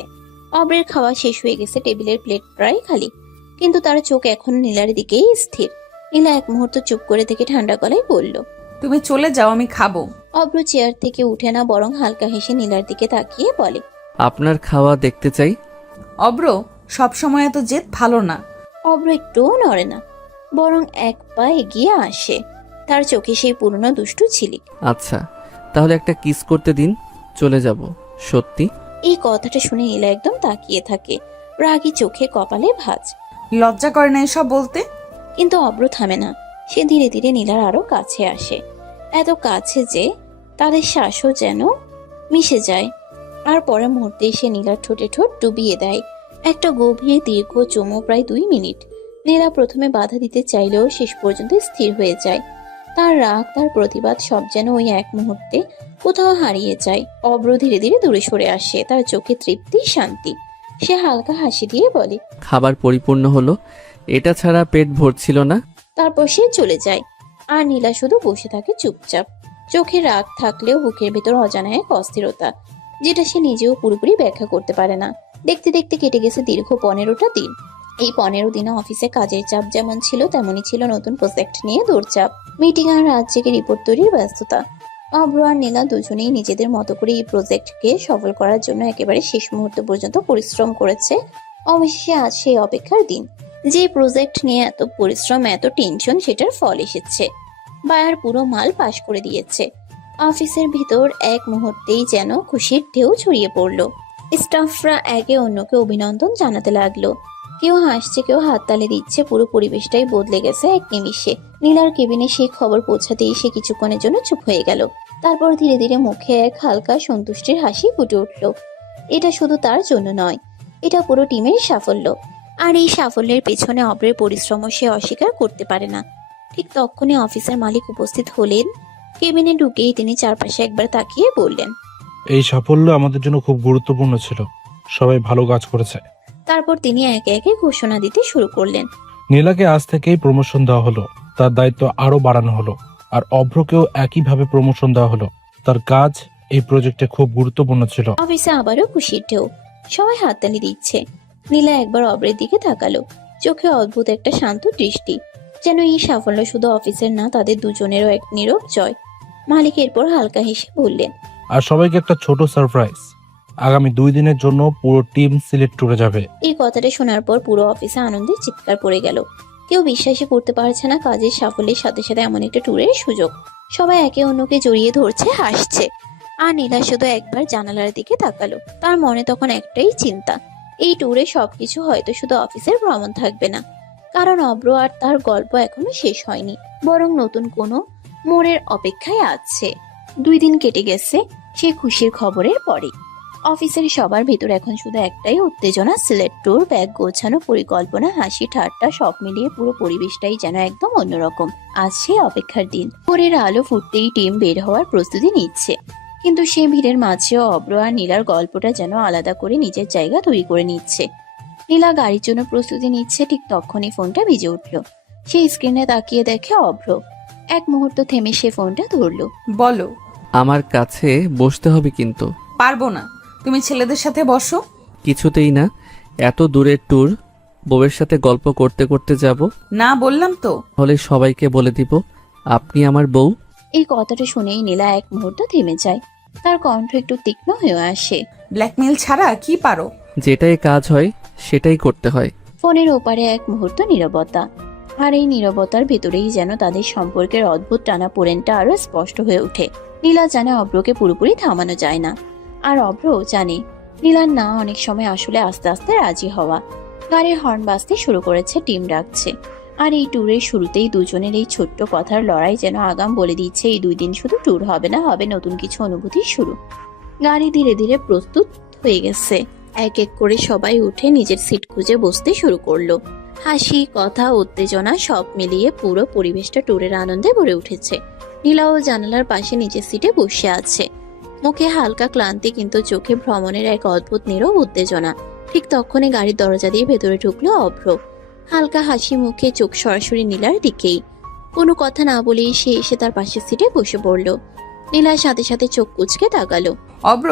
টেবিলের প্লেট প্রায় খালি, কিন্তু তার চোখ এখনো নীলার দিকেই স্থির। নীলা এক মুহূর্ত চুপ করে থেকে ঠান্ডা গলায় বলল। তুমি চলে যাও, আমি খাবো। অব্র চেয়ার থেকে উঠে না, বরং হালকা হেসে নীলার দিকে তাকিয়ে বলে। আপনার খাওয়া দেখতে চাই। অব্র, সবসময় এত জেদ ভালো না। অব্র একটুও নড়ে না, বরং এক পা এগিয়ে আসে। তার চোখে সেই পুরনো দুষ্টু ঝিলিক। আচ্ছা, তাহলে একটা কিস করতে দিন, চলে যাব। সত্যি? এই কথাটা শুনে নীলা একদম তাকিয়ে থাকে, রাগী চোখে কপালে ভাঁজ। লজ্জা করে না এসব বলতে? কিন্তু অব্র থামে না। সে ধীরে ধীরে নীলার আরো কাছে আসে, এত কাছে যে তাদের শ্বাসও যেন মিশে যায়। আর পরের মুহূর্তে সে নীলার ঠোঁটে ঠোঁট ডুবিয়ে দেয়, একটা গভীর দীর্ঘ চুমু, প্রায় 2 মিনিট। নীলা প্রথমে বাধা দিতে চাইলেও শেষ পর্যন্ত স্থির হয়ে যায়। তার রাগ, তার প্রতিবাদ সব যেন ওই এক মুহূর্তে কোথাও হারিয়ে যায়। অব্র ধীরে ধীরে দূরে সরে আসে, তার চোখে তৃপ্তি, শান্তি। সে হালকা হাসি দিয়ে বলে। খাবার পরিপূর্ণ হলো, এটা ছাড়া পেট ভরছিল না। তারপর সে চলে যায়। আর নীলা শুধু বসে থাকে চুপচাপ। চোখে রাগ থাকলেও বুকের ভেতর অজানা এক অস্থিরতা, যেটা সে নিজেও পুরোপুরি ব্যাখ্যা করতে পারে না। দেখতে দেখতে কেটে গেছে দীর্ঘ 15টা দিন। এই 15 দিনে অফিসে কাজের চাপ যেমন ছিল তেমনই ছিল নতুন প্রজেক্ট নিয়ে দৌড়চাপ, মিটিং আর রাত জেগে রিপোর্ট তৈরির ব্যস্ততা। অভ্র আর নীলা দুজনেই নিজেদের মতো করে এই প্রজেক্টকে সফল করার জন্য একেবারে শেষ মুহূর্ত পর্যন্ত পরিশ্রম করেছে। অবশেষে আজ সেই অপেক্ষার দিন, যে প্রজেক্ট নিয়ে এত পরিশ্রম এত টেনশন সেটার ফল এসেছে। বায়ার পুরো মাল পাশ করে দিয়েছে। অফিসের ভিতর এক মুহূর্তেই যেন খুশির ঢেউ ছড়িয়ে পড়লো। স্টাফরা একে অন্যকে অভিনন্দন জানাতে লাগলো, কেউ হাসছে কেউ হাততালি দিচ্ছে। পুরো পরিবেশটাই বদলে গেছে এক নিমিষে। নীলার কেবিনে সেই খবর পৌঁছাতেই সে কিছুক্ষণের জন্য চুপ হয়ে গেল। তারপর ধীরে ধীরে মুখে এক হালকা সন্তুষ্টির হাসি ফুটে উঠল। এটা শুধু তার জন্য নয়, এটা পুরো টিমের সাফল্য। আর এই সাফল্যের পেছনে অব্রের পরিশ্রমও সে অস্বীকার করতে পারে না। ঠিক তখনই অফিসের মালিক উপস্থিত হলেন। কেবিনে ঢুকেই তিনি চারপাশে একবার তাকিয়ে বললেন, এই সাফল্য আমাদের জন্য খুব গুরুত্বপূর্ণ ছিল, সবাই ভালো কাজ করেছে। তারপর তিনি একে একে ঘোষণা দিতে শুরু করলেন। নীলাকে আজ থেকেই প্রমোশন দেওয়া হলো, তার দায়িত্ব আরো বাড়ানো হলো। আর অভ্রকেও একইভাবে প্রমোশন দেওয়া হলো, তার কাজ এই প্রজেক্টে খুব গুরুত্বপূর্ণ ছিল। অফিসে আবারও খুশির ঢেউ, সবাই হাততালি দিচ্ছে। নীলা একবার অব্রের দিকে তাকালো, চোখে অদ্ভুত একটা শান্ত দৃষ্টি, যেন এই সাফল্য শুধু অফিসের না, তাদের দুজনেরও এক নীরব জয়। মালিক এরপর হালকা হেসে বললেন, আর সবাইকে একটা ছোট সারপ্রাইজ, আগামী 2 দিনের জন্য পুরো টিম সিলেক্ট ট্যুরে যাবে। এই কথাটা শোনার পর পুরো অফিসে আনন্দে চিৎকার পড়ে গেল। কেউ বিশ্বাসই করতে পারছে না কাজের সাফল্যের সাথে সাথে এমন একটা ট্যুরের সুযোগ। সবাই একে অন্যকে জড়িয়ে ধরছে, হাসছে। আর নীলা শুধু একবার জানালার দিকে তাকালো। তার মনে তখন একটাই চিন্তা, এই ট্যুরে সবকিছু হয়তো শুধু অফিসের ভ্রমণ থাকবে না, কারণ অব্র আর তার গল্প এখনো শেষ হয়নি, বরং নতুন কোনো মোড়ের অপেক্ষায় আছে। 2 দিন কেটে গেছে সে খুশির খবরের পরে। অফিসের সবার ভিতর এখন শুধু একটাই উত্তেজনা, সিলেট ট্যুর, ব্যাগ গোছানো, পরিকল্পনা, হাসি ঠাট্টা, সব মিলিয়ে পুরো পরিবেশটাই যেন একদম অন্যরকম। আজ সেই অপেক্ষার দিন। ভোরের আলো ফুটতেই টিম বের হওয়ার প্রস্তুতি নিচ্ছে, কিন্তু সেই ভিড়ের মাঝেও অব্র আর নীলার গল্পটা যেন আলাদা করে নিজের জায়গা তৈরি করে নিচ্ছে। নীলা গাড়ির জন্য প্রস্তুতি নিচ্ছে, ঠিক তখনই ফোনটা বেজে উঠল। সেই স্ক্রিনে তাকিয়ে দেখে অব্র। এক মুহূর্ত থেমে সে ফোনটা ধরলো। বলো। আমার কাছে বসতে হবে কিন্তু। পারবো না, তুমি ছেলেদের সাথে বসো। কিছুতেই না, এত দূরের ট্যুর বউয়ের সাথে গল্প করতে করতে যাব। না বললাম তো। হলে সবাইকে বলে দিব আপনি আমার বউ। এই কথাটা শুনেই নীলা এক মুহূর্ত থেমে যায়, তার কণ্ঠ একটু তীক্ষ্ণ হয়ে আসে। ব্ল্যাকমেল ছাড়া কি পারো? যেটাই কাজ হয় সেটাই করতে হয়। ফোনের ওপারে এক মুহূর্ত নীরবতা, আর এই নীরবতার ভেতরেই যেন তাদের সম্পর্কের অদ্ভুত টানাপোড়েনটা আরো স্পষ্ট হয়ে ওঠে। নীলা জানে অব্রকে পুরোপুরি থামানো যায় না, আর অব্র জানে নীলার না অনেক সময় আসলে আস্তে আস্তে রাজি হওয়া। গাড়ির হর্ন বাজতে শুরু করেছে, টিম ডাকছে। আর এই ট্যুরের শুরুতেই দুজনের এই ছোট্ট কথার লড়াই যেন আগাম বলে দিচ্ছে এই 2 দিন শুধু ট্যুর হবে না, হবে নতুন কিছু অনুভূতির শুরু। গাড়ি ধীরে ধীরে প্রস্তুত হয়ে গেছে। এক এক করে সবাই উঠে নিজের সিট খুঁজে বসতে শুরু করলো। হাসি, কথা, উত্তেজনা সব মিলিয়ে পুরো পরিবেশটা ট্যুরের আনন্দে ভরে উঠেছে। নীলাও জানালার পাশে নিজের সিটে বসে আছে, মুখে হালকা ক্লান্তি কিন্তু চোখে ভ্রমণের এক অদ্ভুত নীরব উত্তেজনা। ঠিক তখনই গাড়ির দরজা দিয়ে ভেতরে ঢুকলো অভ্র, হালকা হাসি মুখে, চোখ সরাসরি নীলার দিকেই। কোনো কথা না বলেই সে এসে তার পাশের সিটে বসে পড়ল। নীলার সাথে সাথে চোখ কুঁচকে তাকালো। অব্র,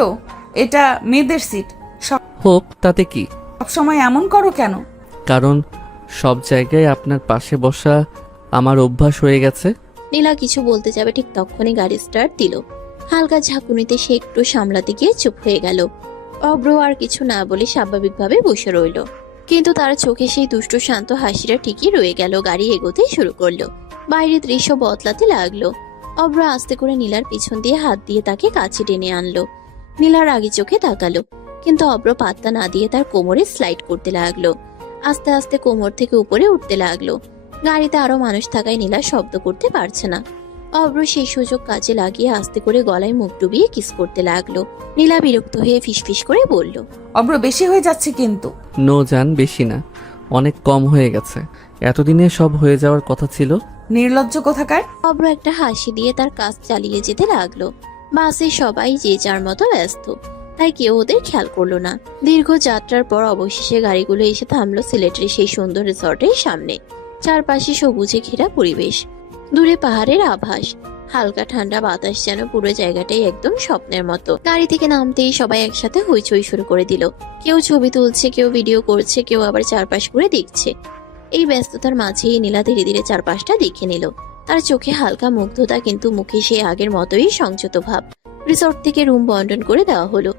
এটা মেয়েদের সিট, হোক, তাতে কি? সবসময় এমন করো কেন? কারণ সব জায়গায় আপনার পাশে বসা আমার অভ্যাস হয়ে গেছে। নীলা কিছু বলতে যাবে, ঠিক তখনই গাড়ি স্টার্ট দিল। হালকা ঝাঁকুনিতে সে একটু সামলাতে গিয়ে চুপ হয়ে গেল। অব্র আর কিছু না বলে স্বাভাবিকভাবে বসে রইল, কিন্তু তার চোখে সেই দুষ্ট শান্ত হাসিটা ঠিকই রয়ে গেল। গাড়ি এগোতে শুরু করলো, বাইরের দৃশ্য বদলাতে লাগলো। অব্র আস্তে করে নীলার পিছন দিয়ে হাত দিয়ে তাকে কাছে টেনে আনলো। নীলার আগে চোখে তাকালো, কিন্তু অব্র পাত্তা না দিয়ে তার কোমরে স্লাইড করতে লাগলো। আস্তে আস্তে কোমর থেকে উপরে উঠতে লাগলো। গাড়িতে আরো মানুষ থাকায় নীলা শব্দ করতে পারছে না। অব্র সেই সুযোগ কাজে লাগিয়ে আস্তে করে গলায় মুখ ডুবিয়ে কিস করতে লাগলো। নীলা বিরক্ত হয়ে ফিসফিস করে বলল, অব্র বেশি হয়ে যাচ্ছে কিন্তু। নো জান, বেশি না, অনেক কম হয়ে গেছে। এতদিনে সব হয়ে যাওয়ার কথা ছিল। নির্লজ্জ কোথাকার। অব্র একটা হাসি দিয়ে তার কাজ চালিয়ে যেতে লাগলো। বাসে সবাই যে যার মতো ব্যস্ত, তাই কেউ ওদের খেয়াল করলো না। দীর্ঘ যাত্রার পর অবশেষে গাড়িগুলো এসে থামলো সিলেটের সেই সুন্দর রিসর্টের সামনে। চারপাশে সবুজে ঘেরা পরিবেশ, দূরে পাহাড়ের আভাস, হালকা ঠান্ডা বাতাস যেন পুরো জায়গাটাই একদম স্বপ্নের মতো। গাড়ি থেকে নামতেই সবাই একসাথে হইচই শুরু করে দিল। কেউ ছবি তুলছে, কেউ ভিডিও করছে, কেউ আবার চারপাশ ঘুরে দেখছে। এই ব্যস্ততার মাঝেই নীলা ধীরে ধীরে চারপাশটা দেখে নিল। তার চোখে হালকা মুগ্ধতা, কিন্তু মুখে সেই আগের মতোই সংযত ভাব। রিসর্ট থেকে রুম বন্টন করে দেওয়া হলো।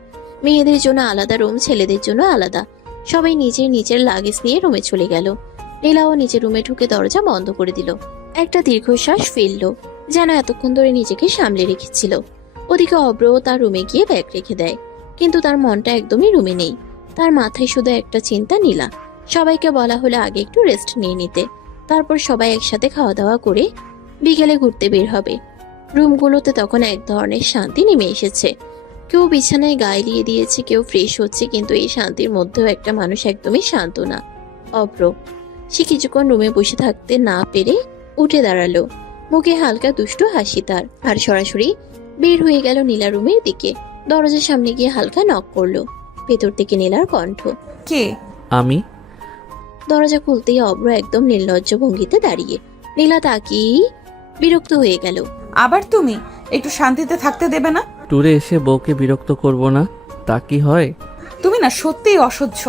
মেয়েদের জন্য আলাদা রুম, ছেলেদের জন্য আলাদা। সবাই নিজের নিজের লাগেজ নিয়ে রুমে চলে গেল। নীলাও নিজের রুমে ঢুকে দরজা বন্ধ করে দিল। একটা দীর্ঘশ্বাস ফেললো, যেন এতক্ষণ ধরে নিজেকে সামলে রেখেছিল। ওদিকে অব্র তার রুমে গিয়ে ব্যাগ রেখে দেয়, কিন্তু তার মনটা একদমই রুমে নেই। তার মাথায় শুধু একটা চিন্তা, নীলা। সবাইকে বলা হলো আগে একটু রেস্ট নিয়ে নিতে, তারপর সবাই একসাথে খাওয়া দাওয়া করে বিকেলে ঘুরতে বের হবে। রুমগুলোতে তখন এক ধরনের শান্তি নেমে এসেছে। কেউ বিছানায় গায়ে দিয়ে দিয়েছে, কেউ ফ্রেশ হচ্ছে, কিন্তু এই শান্তির মধ্যেও একটা মানুষ একদমই শান্ত না, অব্র। সে কিছুক্ষণ রুমে বসে থাকতে না পেরে উঠে দাঁড়ালো। মুখে হালকা দুষ্টু হাসি তার, আর সরাসরি বের হয়ে গেল নীলা রুমের দিকে। দরজার সামনে গিয়ে হালকা নক করলো। ভেতর থেকে নীলার কণ্ঠ, কে? আমি। দরজা খুলতেই অব্র একদম নির্লজ্জ ভঙ্গিতে দাঁড়িয়ে। নীলা তাকিয়ে বিরক্ত হয়ে গেল। আবার তুমি? একটু শান্তিতে থাকতে দেবে না? ট্যুরে এসে বউকে বিরক্ত করব না, তা কি হয়? তুমি না সত্যিই অসহ্য।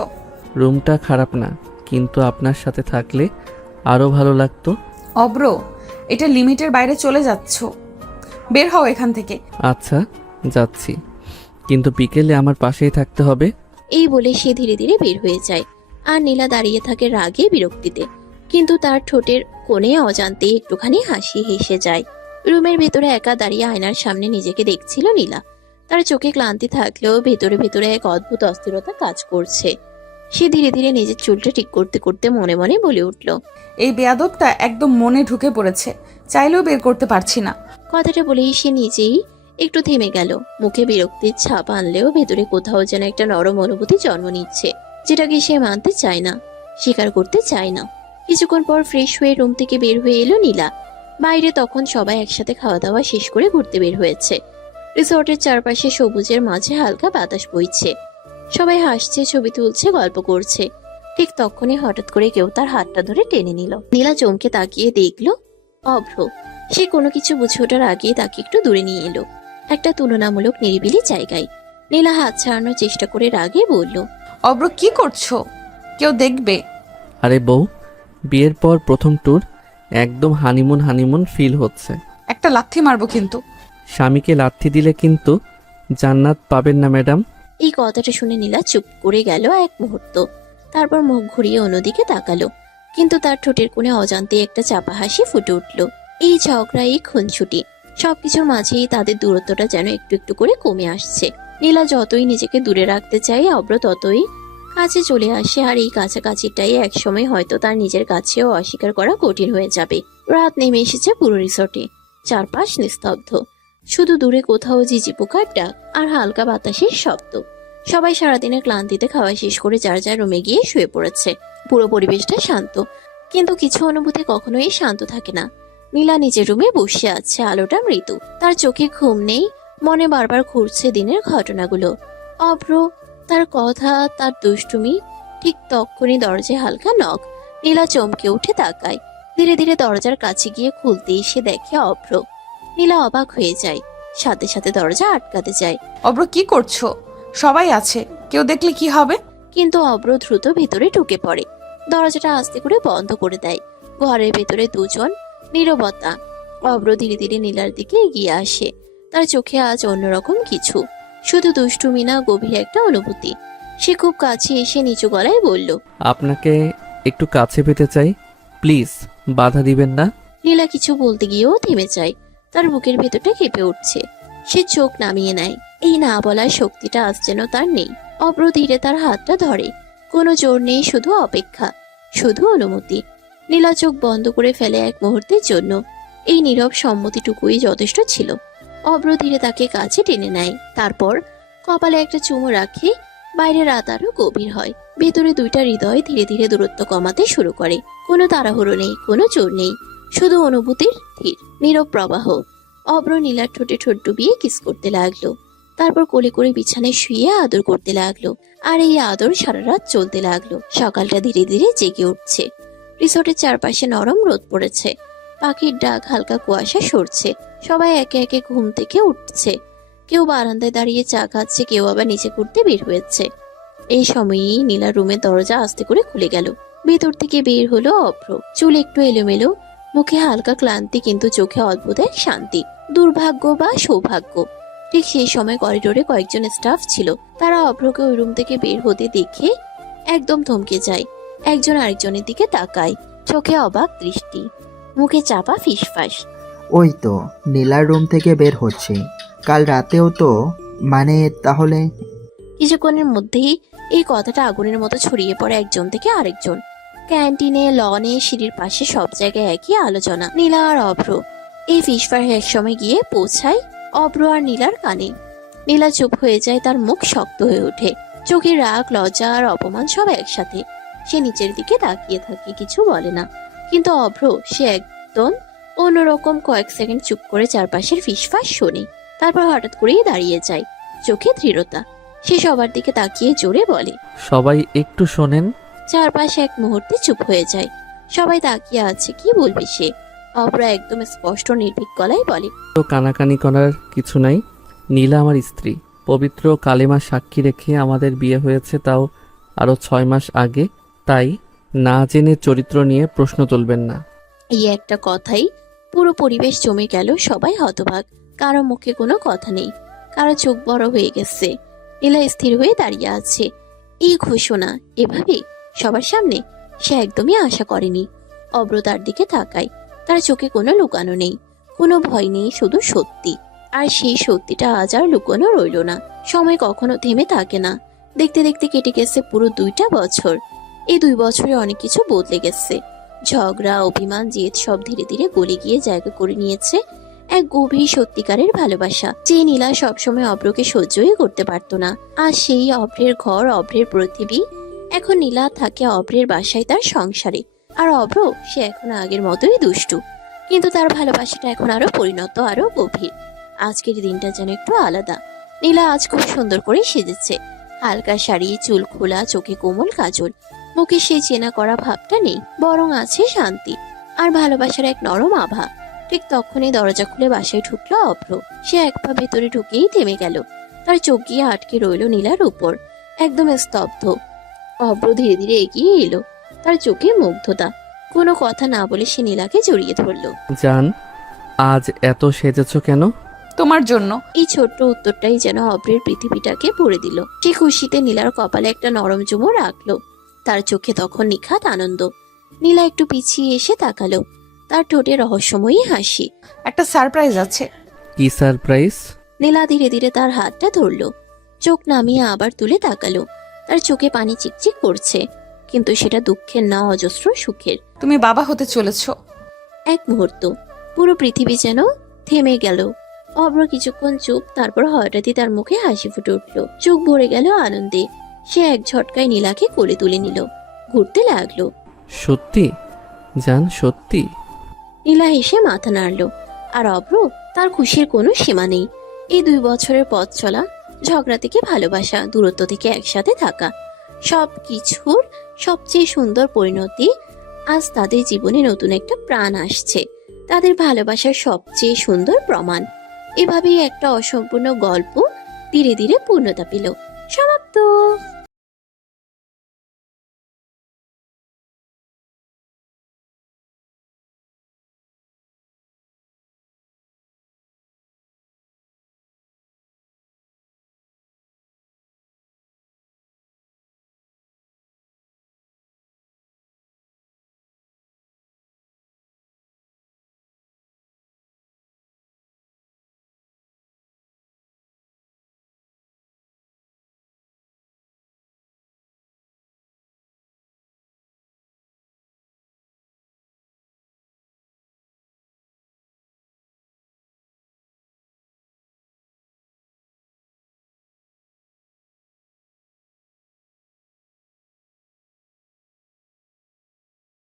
রুমটা খারাপ না, কিন্তু আপনার সাথে থাকলে আরো ভালো লাগতো। অব্র, এটা লিমিটের বাইরে চলে যাচ্ছ। বের হও এখান থেকে। আচ্ছা, যাচ্ছি, কিন্তু বিকেলে আমার পাশেই থাকতে হবে। এই বলে সে ধীরে ধীরে বের হয়ে যায়। আর নীলা দাঁড়িয়ে থাকে রাগে বিরক্তিতে, কিন্তু তার ঠোঁটের কোণে অজান্তে একটুখানি হাসি হেসে যায়। রুমের ভেতরে একা দাঁড়িয়ে আয়নার সামনে নিজেকে দেখছিল নীলা। তার চোখে ক্লান্তি থাকলেও ভেতরে ভেতরে এক অদ্ভুত অস্থিরতা কাজ করছে। সে ধীরে ধীরে নিজের চুলটা ঠিক করতে করতে মনে মনে বলে উঠল, এই বেয়াদবটা একদম মনে ঢুকে পড়েছে, চাইলেও বের করতে পারছি না। কথাটা বলেই সে নিজেই একটু থেমে গেল। মুখে বিরক্তির ছাপ আনলেও ভেতরে কোথাও যেন একটা নরম অনুভূতি জন্ম নিচ্ছে, যেটাকে সে মানতে চায় না, স্বীকার করতে চায় না। কিছুক্ষণ পর ফ্রেশ হয়ে রুম থেকে বের হয়ে এলো নীলা। বাইরে তখন সবাই একসাথে খাওয়া দাওয়া শেষ করে ঘুরতে বের হয়েছে। রিসর্টের চারপাশে সবুজের মাঝে হালকা বাতাস বইছে। সবাই হাসছে, ছবি তুলছে, গল্প করছে। ঠিক তখনই হঠাৎ করে কেউ তার হাতটা ধরে টেনে নিল। নীলা চমকে তাকিয়ে দেখলো অভ্র। সে কোনো কিছু বুঝে ওঠার আগেই তাকে একটু দূরে নিয়ে এলো, একটা তুলনামূলক নিরিবিলি জায়গায়। নীলা হাত ছাড়ানোর চেষ্টা করে রাগে বলল, অব্র, কি করছো? কেউ দেখবে। আরে বউ, বিয়ের পর প্রথম ট্যুর, একদম হানিমুন ফিল হচ্ছে। একটা লাথি মারবো কিন্তু। স্বামীকে লাথি দিলে কিন্তু জান্নাত পাবেন না ম্যাডাম। এই কথাটা শুনে নীলা চুপ করে গেল এক মুহূর্ত, তারপর মুখ ঘুরিয়ে অন্যদিকে তাকালো। কিন্তু তার ঠোঁটের কোণে অজান্তে একটা চাপা হাসি ফুটে উঠল। এই ঝগড়া, এই খুনছুটি, সবকিছুর মাঝেই তাদের দূরত্বটা যেন একটু একটু করে কমে আসছে। নীলা যতই নিজেকে দূরে রাখতে চায়, অব্র ততই কাছে চলে আসে। আর এই কাছাকাছিটাই একসময় হয়তো তার নিজের কাছেও অস্বীকার করা কঠিন হয়ে যাবে। রাত নেমে এসেছে পুরো রিসর্টে। চারপাশ নিস্তব্ধ, শুধু দূরে কোথাও ঝিঝি পোকার ডাক আর হালকা বাতাসের শব্দ। সবাই সারাদিনের ক্লান্তিতে খাওয়া শেষ করে যার যার রুমে গিয়ে শুয়ে পড়েছে। পুরো পরিবেশটা শান্ত, কিন্তু কিছু অনুভূতি কখনোই শান্ত থাকে না। নীলা নিজের রুমে বসে আছে, আলোটা মৃদু। তার চোখে ঘুম নেই, মনে বারবার ঘুরছে দিনের ঘটনাগুলো, অভ্র, তার কথা, তার দুষ্টুমি। ঠিক তখনই দরজায় হালকা নখ। নীলা চমকে উঠে তাকায়। ধীরে ধীরে দরজার কাছে গিয়ে খুলতেই সে দেখে অভ্র। নীলা অবাক হয়ে যায়, সাথে সাথে দরজা আটকাতে যায়। অব্র, কি করছো? সবাই আছে, কেউ দেখলে কি হবে? কিন্তু অভ্র দ্রুত ভেতরে ঢুকে পড়ে, দরজাটা আস্তে করে বন্ধ করে দেয়। ঘরের ভেতরে দুজন, নীরবতা। অভ্র ধীরে ধীরে নীলার দিকে এগিয়ে আসে। তার চোখে আজ অন্যরকম কিছু, শুধু দুষ্টুমি না, গভীর একটা অনুভূতি। সে খুব কাছে এসে নিচু গলায় বলল, আপনাকে একটু কাছে পেতে চাই, প্লিজ, বাধা দিবেন না। নীলা কিছু বলতে গিয়েও থেমে যায়। তার বুকের ভেতরটা কেঁপে উঠছে। সে চোখ নামিয়ে নেয়। এই না বলার শক্তিটা আজ যেন তার নেই। অভ্র ধীরে তার হাতটা ধরে। কোনো জোর নেই, শুধু অপেক্ষা, শুধু অনুমতি। নীলা চোখ বন্ধ করে ফেলে এক মুহূর্তের জন্য। এই নীরব সম্মতিটুকুই যথেষ্ট ছিল। অভ্র ধীরে তাকে কাছে টেনে নেয়, তারপর কপালে একটা চুমু রাখে। বাইরে রাত আরো গভীর হয়। ভেতরে দুইটা হৃদয় ধীরে ধীরে দূরত্ব কমাতে শুরু করে। কোনো তাড়াহুড়ো নেই, কোনো জোর নেই, শুধু অনুভূতির ধীর নীরব প্রবাহ। অভ্র নীলার ঠোঁটে ঠোঁট ডুবিয়ে কিস করতে লাগলো, তারপর কোলে করে বিছানায় শুয়ে আদর করতে লাগলো। আর এই আদর সারা রাত চলতে লাগলো। সকালটা ধীরে ধীরে জেগে উঠছে। রিসোর্টের চারপাশে নরম রোদ পড়েছে। পাখির ডাক, হালকা কুয়াশা সরছে। সবাই একে একে ঘুম থেকে উঠছে। কেউ বারান্দায় দাঁড়িয়ে চা খাচ্ছে, কেউ আবার নিচে ঘুরতে বের হয়েছে। এই সময়েই নীলার রুমের দরজা আস্তে করে খুলে গেল। ভেতর থেকে বের হলো অভ্র। চুল একটু এলোমেলো, মুখে হালকা ক্লান্তি, কিন্তু চোখে অদ্ভুত এক শান্তি। দুর্ভাগ্য বা সৌভাগ্য, ঠিক সেই সময় করিডোরে কয়েকজন স্টাফ ছিল। তারা অভ্রকে ওই রুম থেকে বের হতে দেখে একদম থমকে যায়। একজন আরেকজনের দিকে তাকায়, চোখে অবাক দৃষ্টি, মুখে চাপা ফিসফাস। ওই তো নীলার রুম থেকে বের হচ্ছে। কাল রাতেও তো, মানে তাহলে? কিছুক্ষণের মধ্যেই এই কথাটা আগুনের মতো ছড়িয়ে পড়ে একজন থেকে আরেকজন। ক্যান্টিনে, লনে, সিঁড়ির পাশে সব জায়গায় একই আলোচনা, নীলা আর অভ্র। এই ফিসফাস এক সময় গিয়ে পৌঁছায় অভ্র আর নীলার কানে। নীলা চুপ হয়ে যায়, তার মুখ শক্ত হয়ে ওঠে। চোখে রাগ, লজ্জা আর অপমান সব একসাথে। সে নিচের দিকে তাকিয়ে থাকে, কিছু বলে না। কিন্তু অভ্র, সে একদম অন্যরকম। কয়েক সেকেন্ড চুপ করে চারপাশের ফিসফাস শোনে, তারপর হঠাৎ করেই দাঁড়িয়ে যায়, চোখে দৃঢ়তা। সে সবার দিকে তাকিয়ে জোরে বলে, সবাই একটু শোনেন। চারপাশে এক মুহূর্তে চুপ হয়ে যায়। সবাই তাকিয়ে আছে, কি বলবে সে। অভ্র একদম স্পষ্ট নির্ভীক গলায় বলে, তো কানাকানি করার কিছু নাই। নীলা আমার স্ত্রী। পবিত্র কালেমা সাক্ষী রেখে আমাদের বিয়ে হয়েছে, তাও আরো 6 মাস আগে। তাই না জেনে চরিত্র নিয়ে প্রশ্ন তুলবেন না। এই একটা কথাই পুরো পরিবেশ জমে গেল। সবাই হতবাক, কারো মুখে কোনো কথা নেই, কারো চোখ বড় হয়ে গেছে। নীলা স্থির হয়ে দাঁড়িয়ে আছে। এই ঘোষণা এভাবে সবার সামনে সে একদমই আশা করেনি। অভ্র তার দিকে তাকায়, তার চোখে কোনো লুকানো নেই, কোনো ভয় নেই, শুধু সত্যি। আর সেই সত্যিটা আজ আর লুকানো রইল না। সময় কখনো থেমে থাকে না। দেখতে দেখতে কেটে গেছে পুরো 2টা বছর। এই 2 বছরে অনেক কিছু বদলে গেছে। ঝগড়া, অভিমান, জেদ সব ধীরে ধীরে গলে গিয়ে জায়গা করে নিয়েছে এক গভীর সত্যিকারের ভালোবাসা, যে নীলা সবসময় অভ্রকে সহ্যই করতে পারতো না। আর সেই অভ্রের ঘর, অভ্রের পৃথিবী। এখন নীলা থাকে অভ্রের বাসায়, তার সংসারে। আর অভ্র, সে এখন আগের মতোই দুষ্টু, কিন্তু তার ভালোবাসাটা এখন আরো পরিণত, আরো গভীর। আজকের দিনটা যেন একটু আলাদা। নীলা আজ খুব সুন্দর করে সেজেছে। হালকা শাড়ি, চুল খোলা, চোখে কোমল কাজল। মুখে সেই চেনা করা ভাবটা নেই, বরং আছে শান্তি আর ভালোবাসার এক নরম আভা। ঠিক তখনই দরজা খুলে বাসায় ঢুকলো অভ্র। সে এক পা ভেতরে ঢুকেই থেমে গেল। তার চোখ গিয়ে আটকে রইল নীলার উপর, একদম স্তব্ধ। অভ্র ধীরে ধীরে এগিয়ে এলো, তার চোখে মুগ্ধতা। কোনো কথা না বলে সে নীলাকে জড়িয়ে ধরলো। জান, আজ এত সেজেছ কেন? তোমার জন্য। এই ছোট্ট উত্তরটাই যেন অভ্রের পৃথিবীটাকে ভরে দিল। সে খুশিতে নীলার কপালে একটা নরম চুমো রাখলো। তার চোখে তখন নিখাত আনন্দ। নীলা একটু পিছিয়ে এসে তাকালো, তার ঠোঁটে রহস্যময়ী হাসি। একটা সারপ্রাইজ আছে। কি সারপ্রাইজ? নীলা ধীরে ধীরে তার হাতটা ধরলো, চোখ নামিয়ে আবার তুলে তাকালো। তার চোখে পানি চিকচিক করছে, কিন্তু সেটা দুঃখের না, অজস্র সুখের। তুমি বাবা হতে চলেছ। এক মুহূর্ত পুরো পৃথিবী যেন থেমে গেল। অভ্র কিছুক্ষণ চুপ, তারপর হঠাৎই তার মুখে হাসি ফুটে উঠল, চোখ ভরে গেল আনন্দে। সে এক ঝটকায় নীলাকে কোলে তুলে নিল, ঘুরতে লাগলো। সত্যি জান, সত্যি? নীলা হেসে মাথা নাড়ল। আর অভ্র, তার খুশির কোনো সীমা নেই। এই 2 বছরের পথ চলা, ঝগড়া থেকে ভালোবাসা, দূরত্ব থেকে একসাথে থাকা, সব কিছুর সবচেয়ে সুন্দর পরিণতি। আজ তাদের জীবনে নতুন একটা প্রাণ আসছে, তাদের ভালোবাসার সবচেয়ে সুন্দর প্রমাণ। এভাবেই একটা অসম্পূর্ণ গল্প ধীরে ধীরে পূর্ণতা পেল। সমাপ্ত।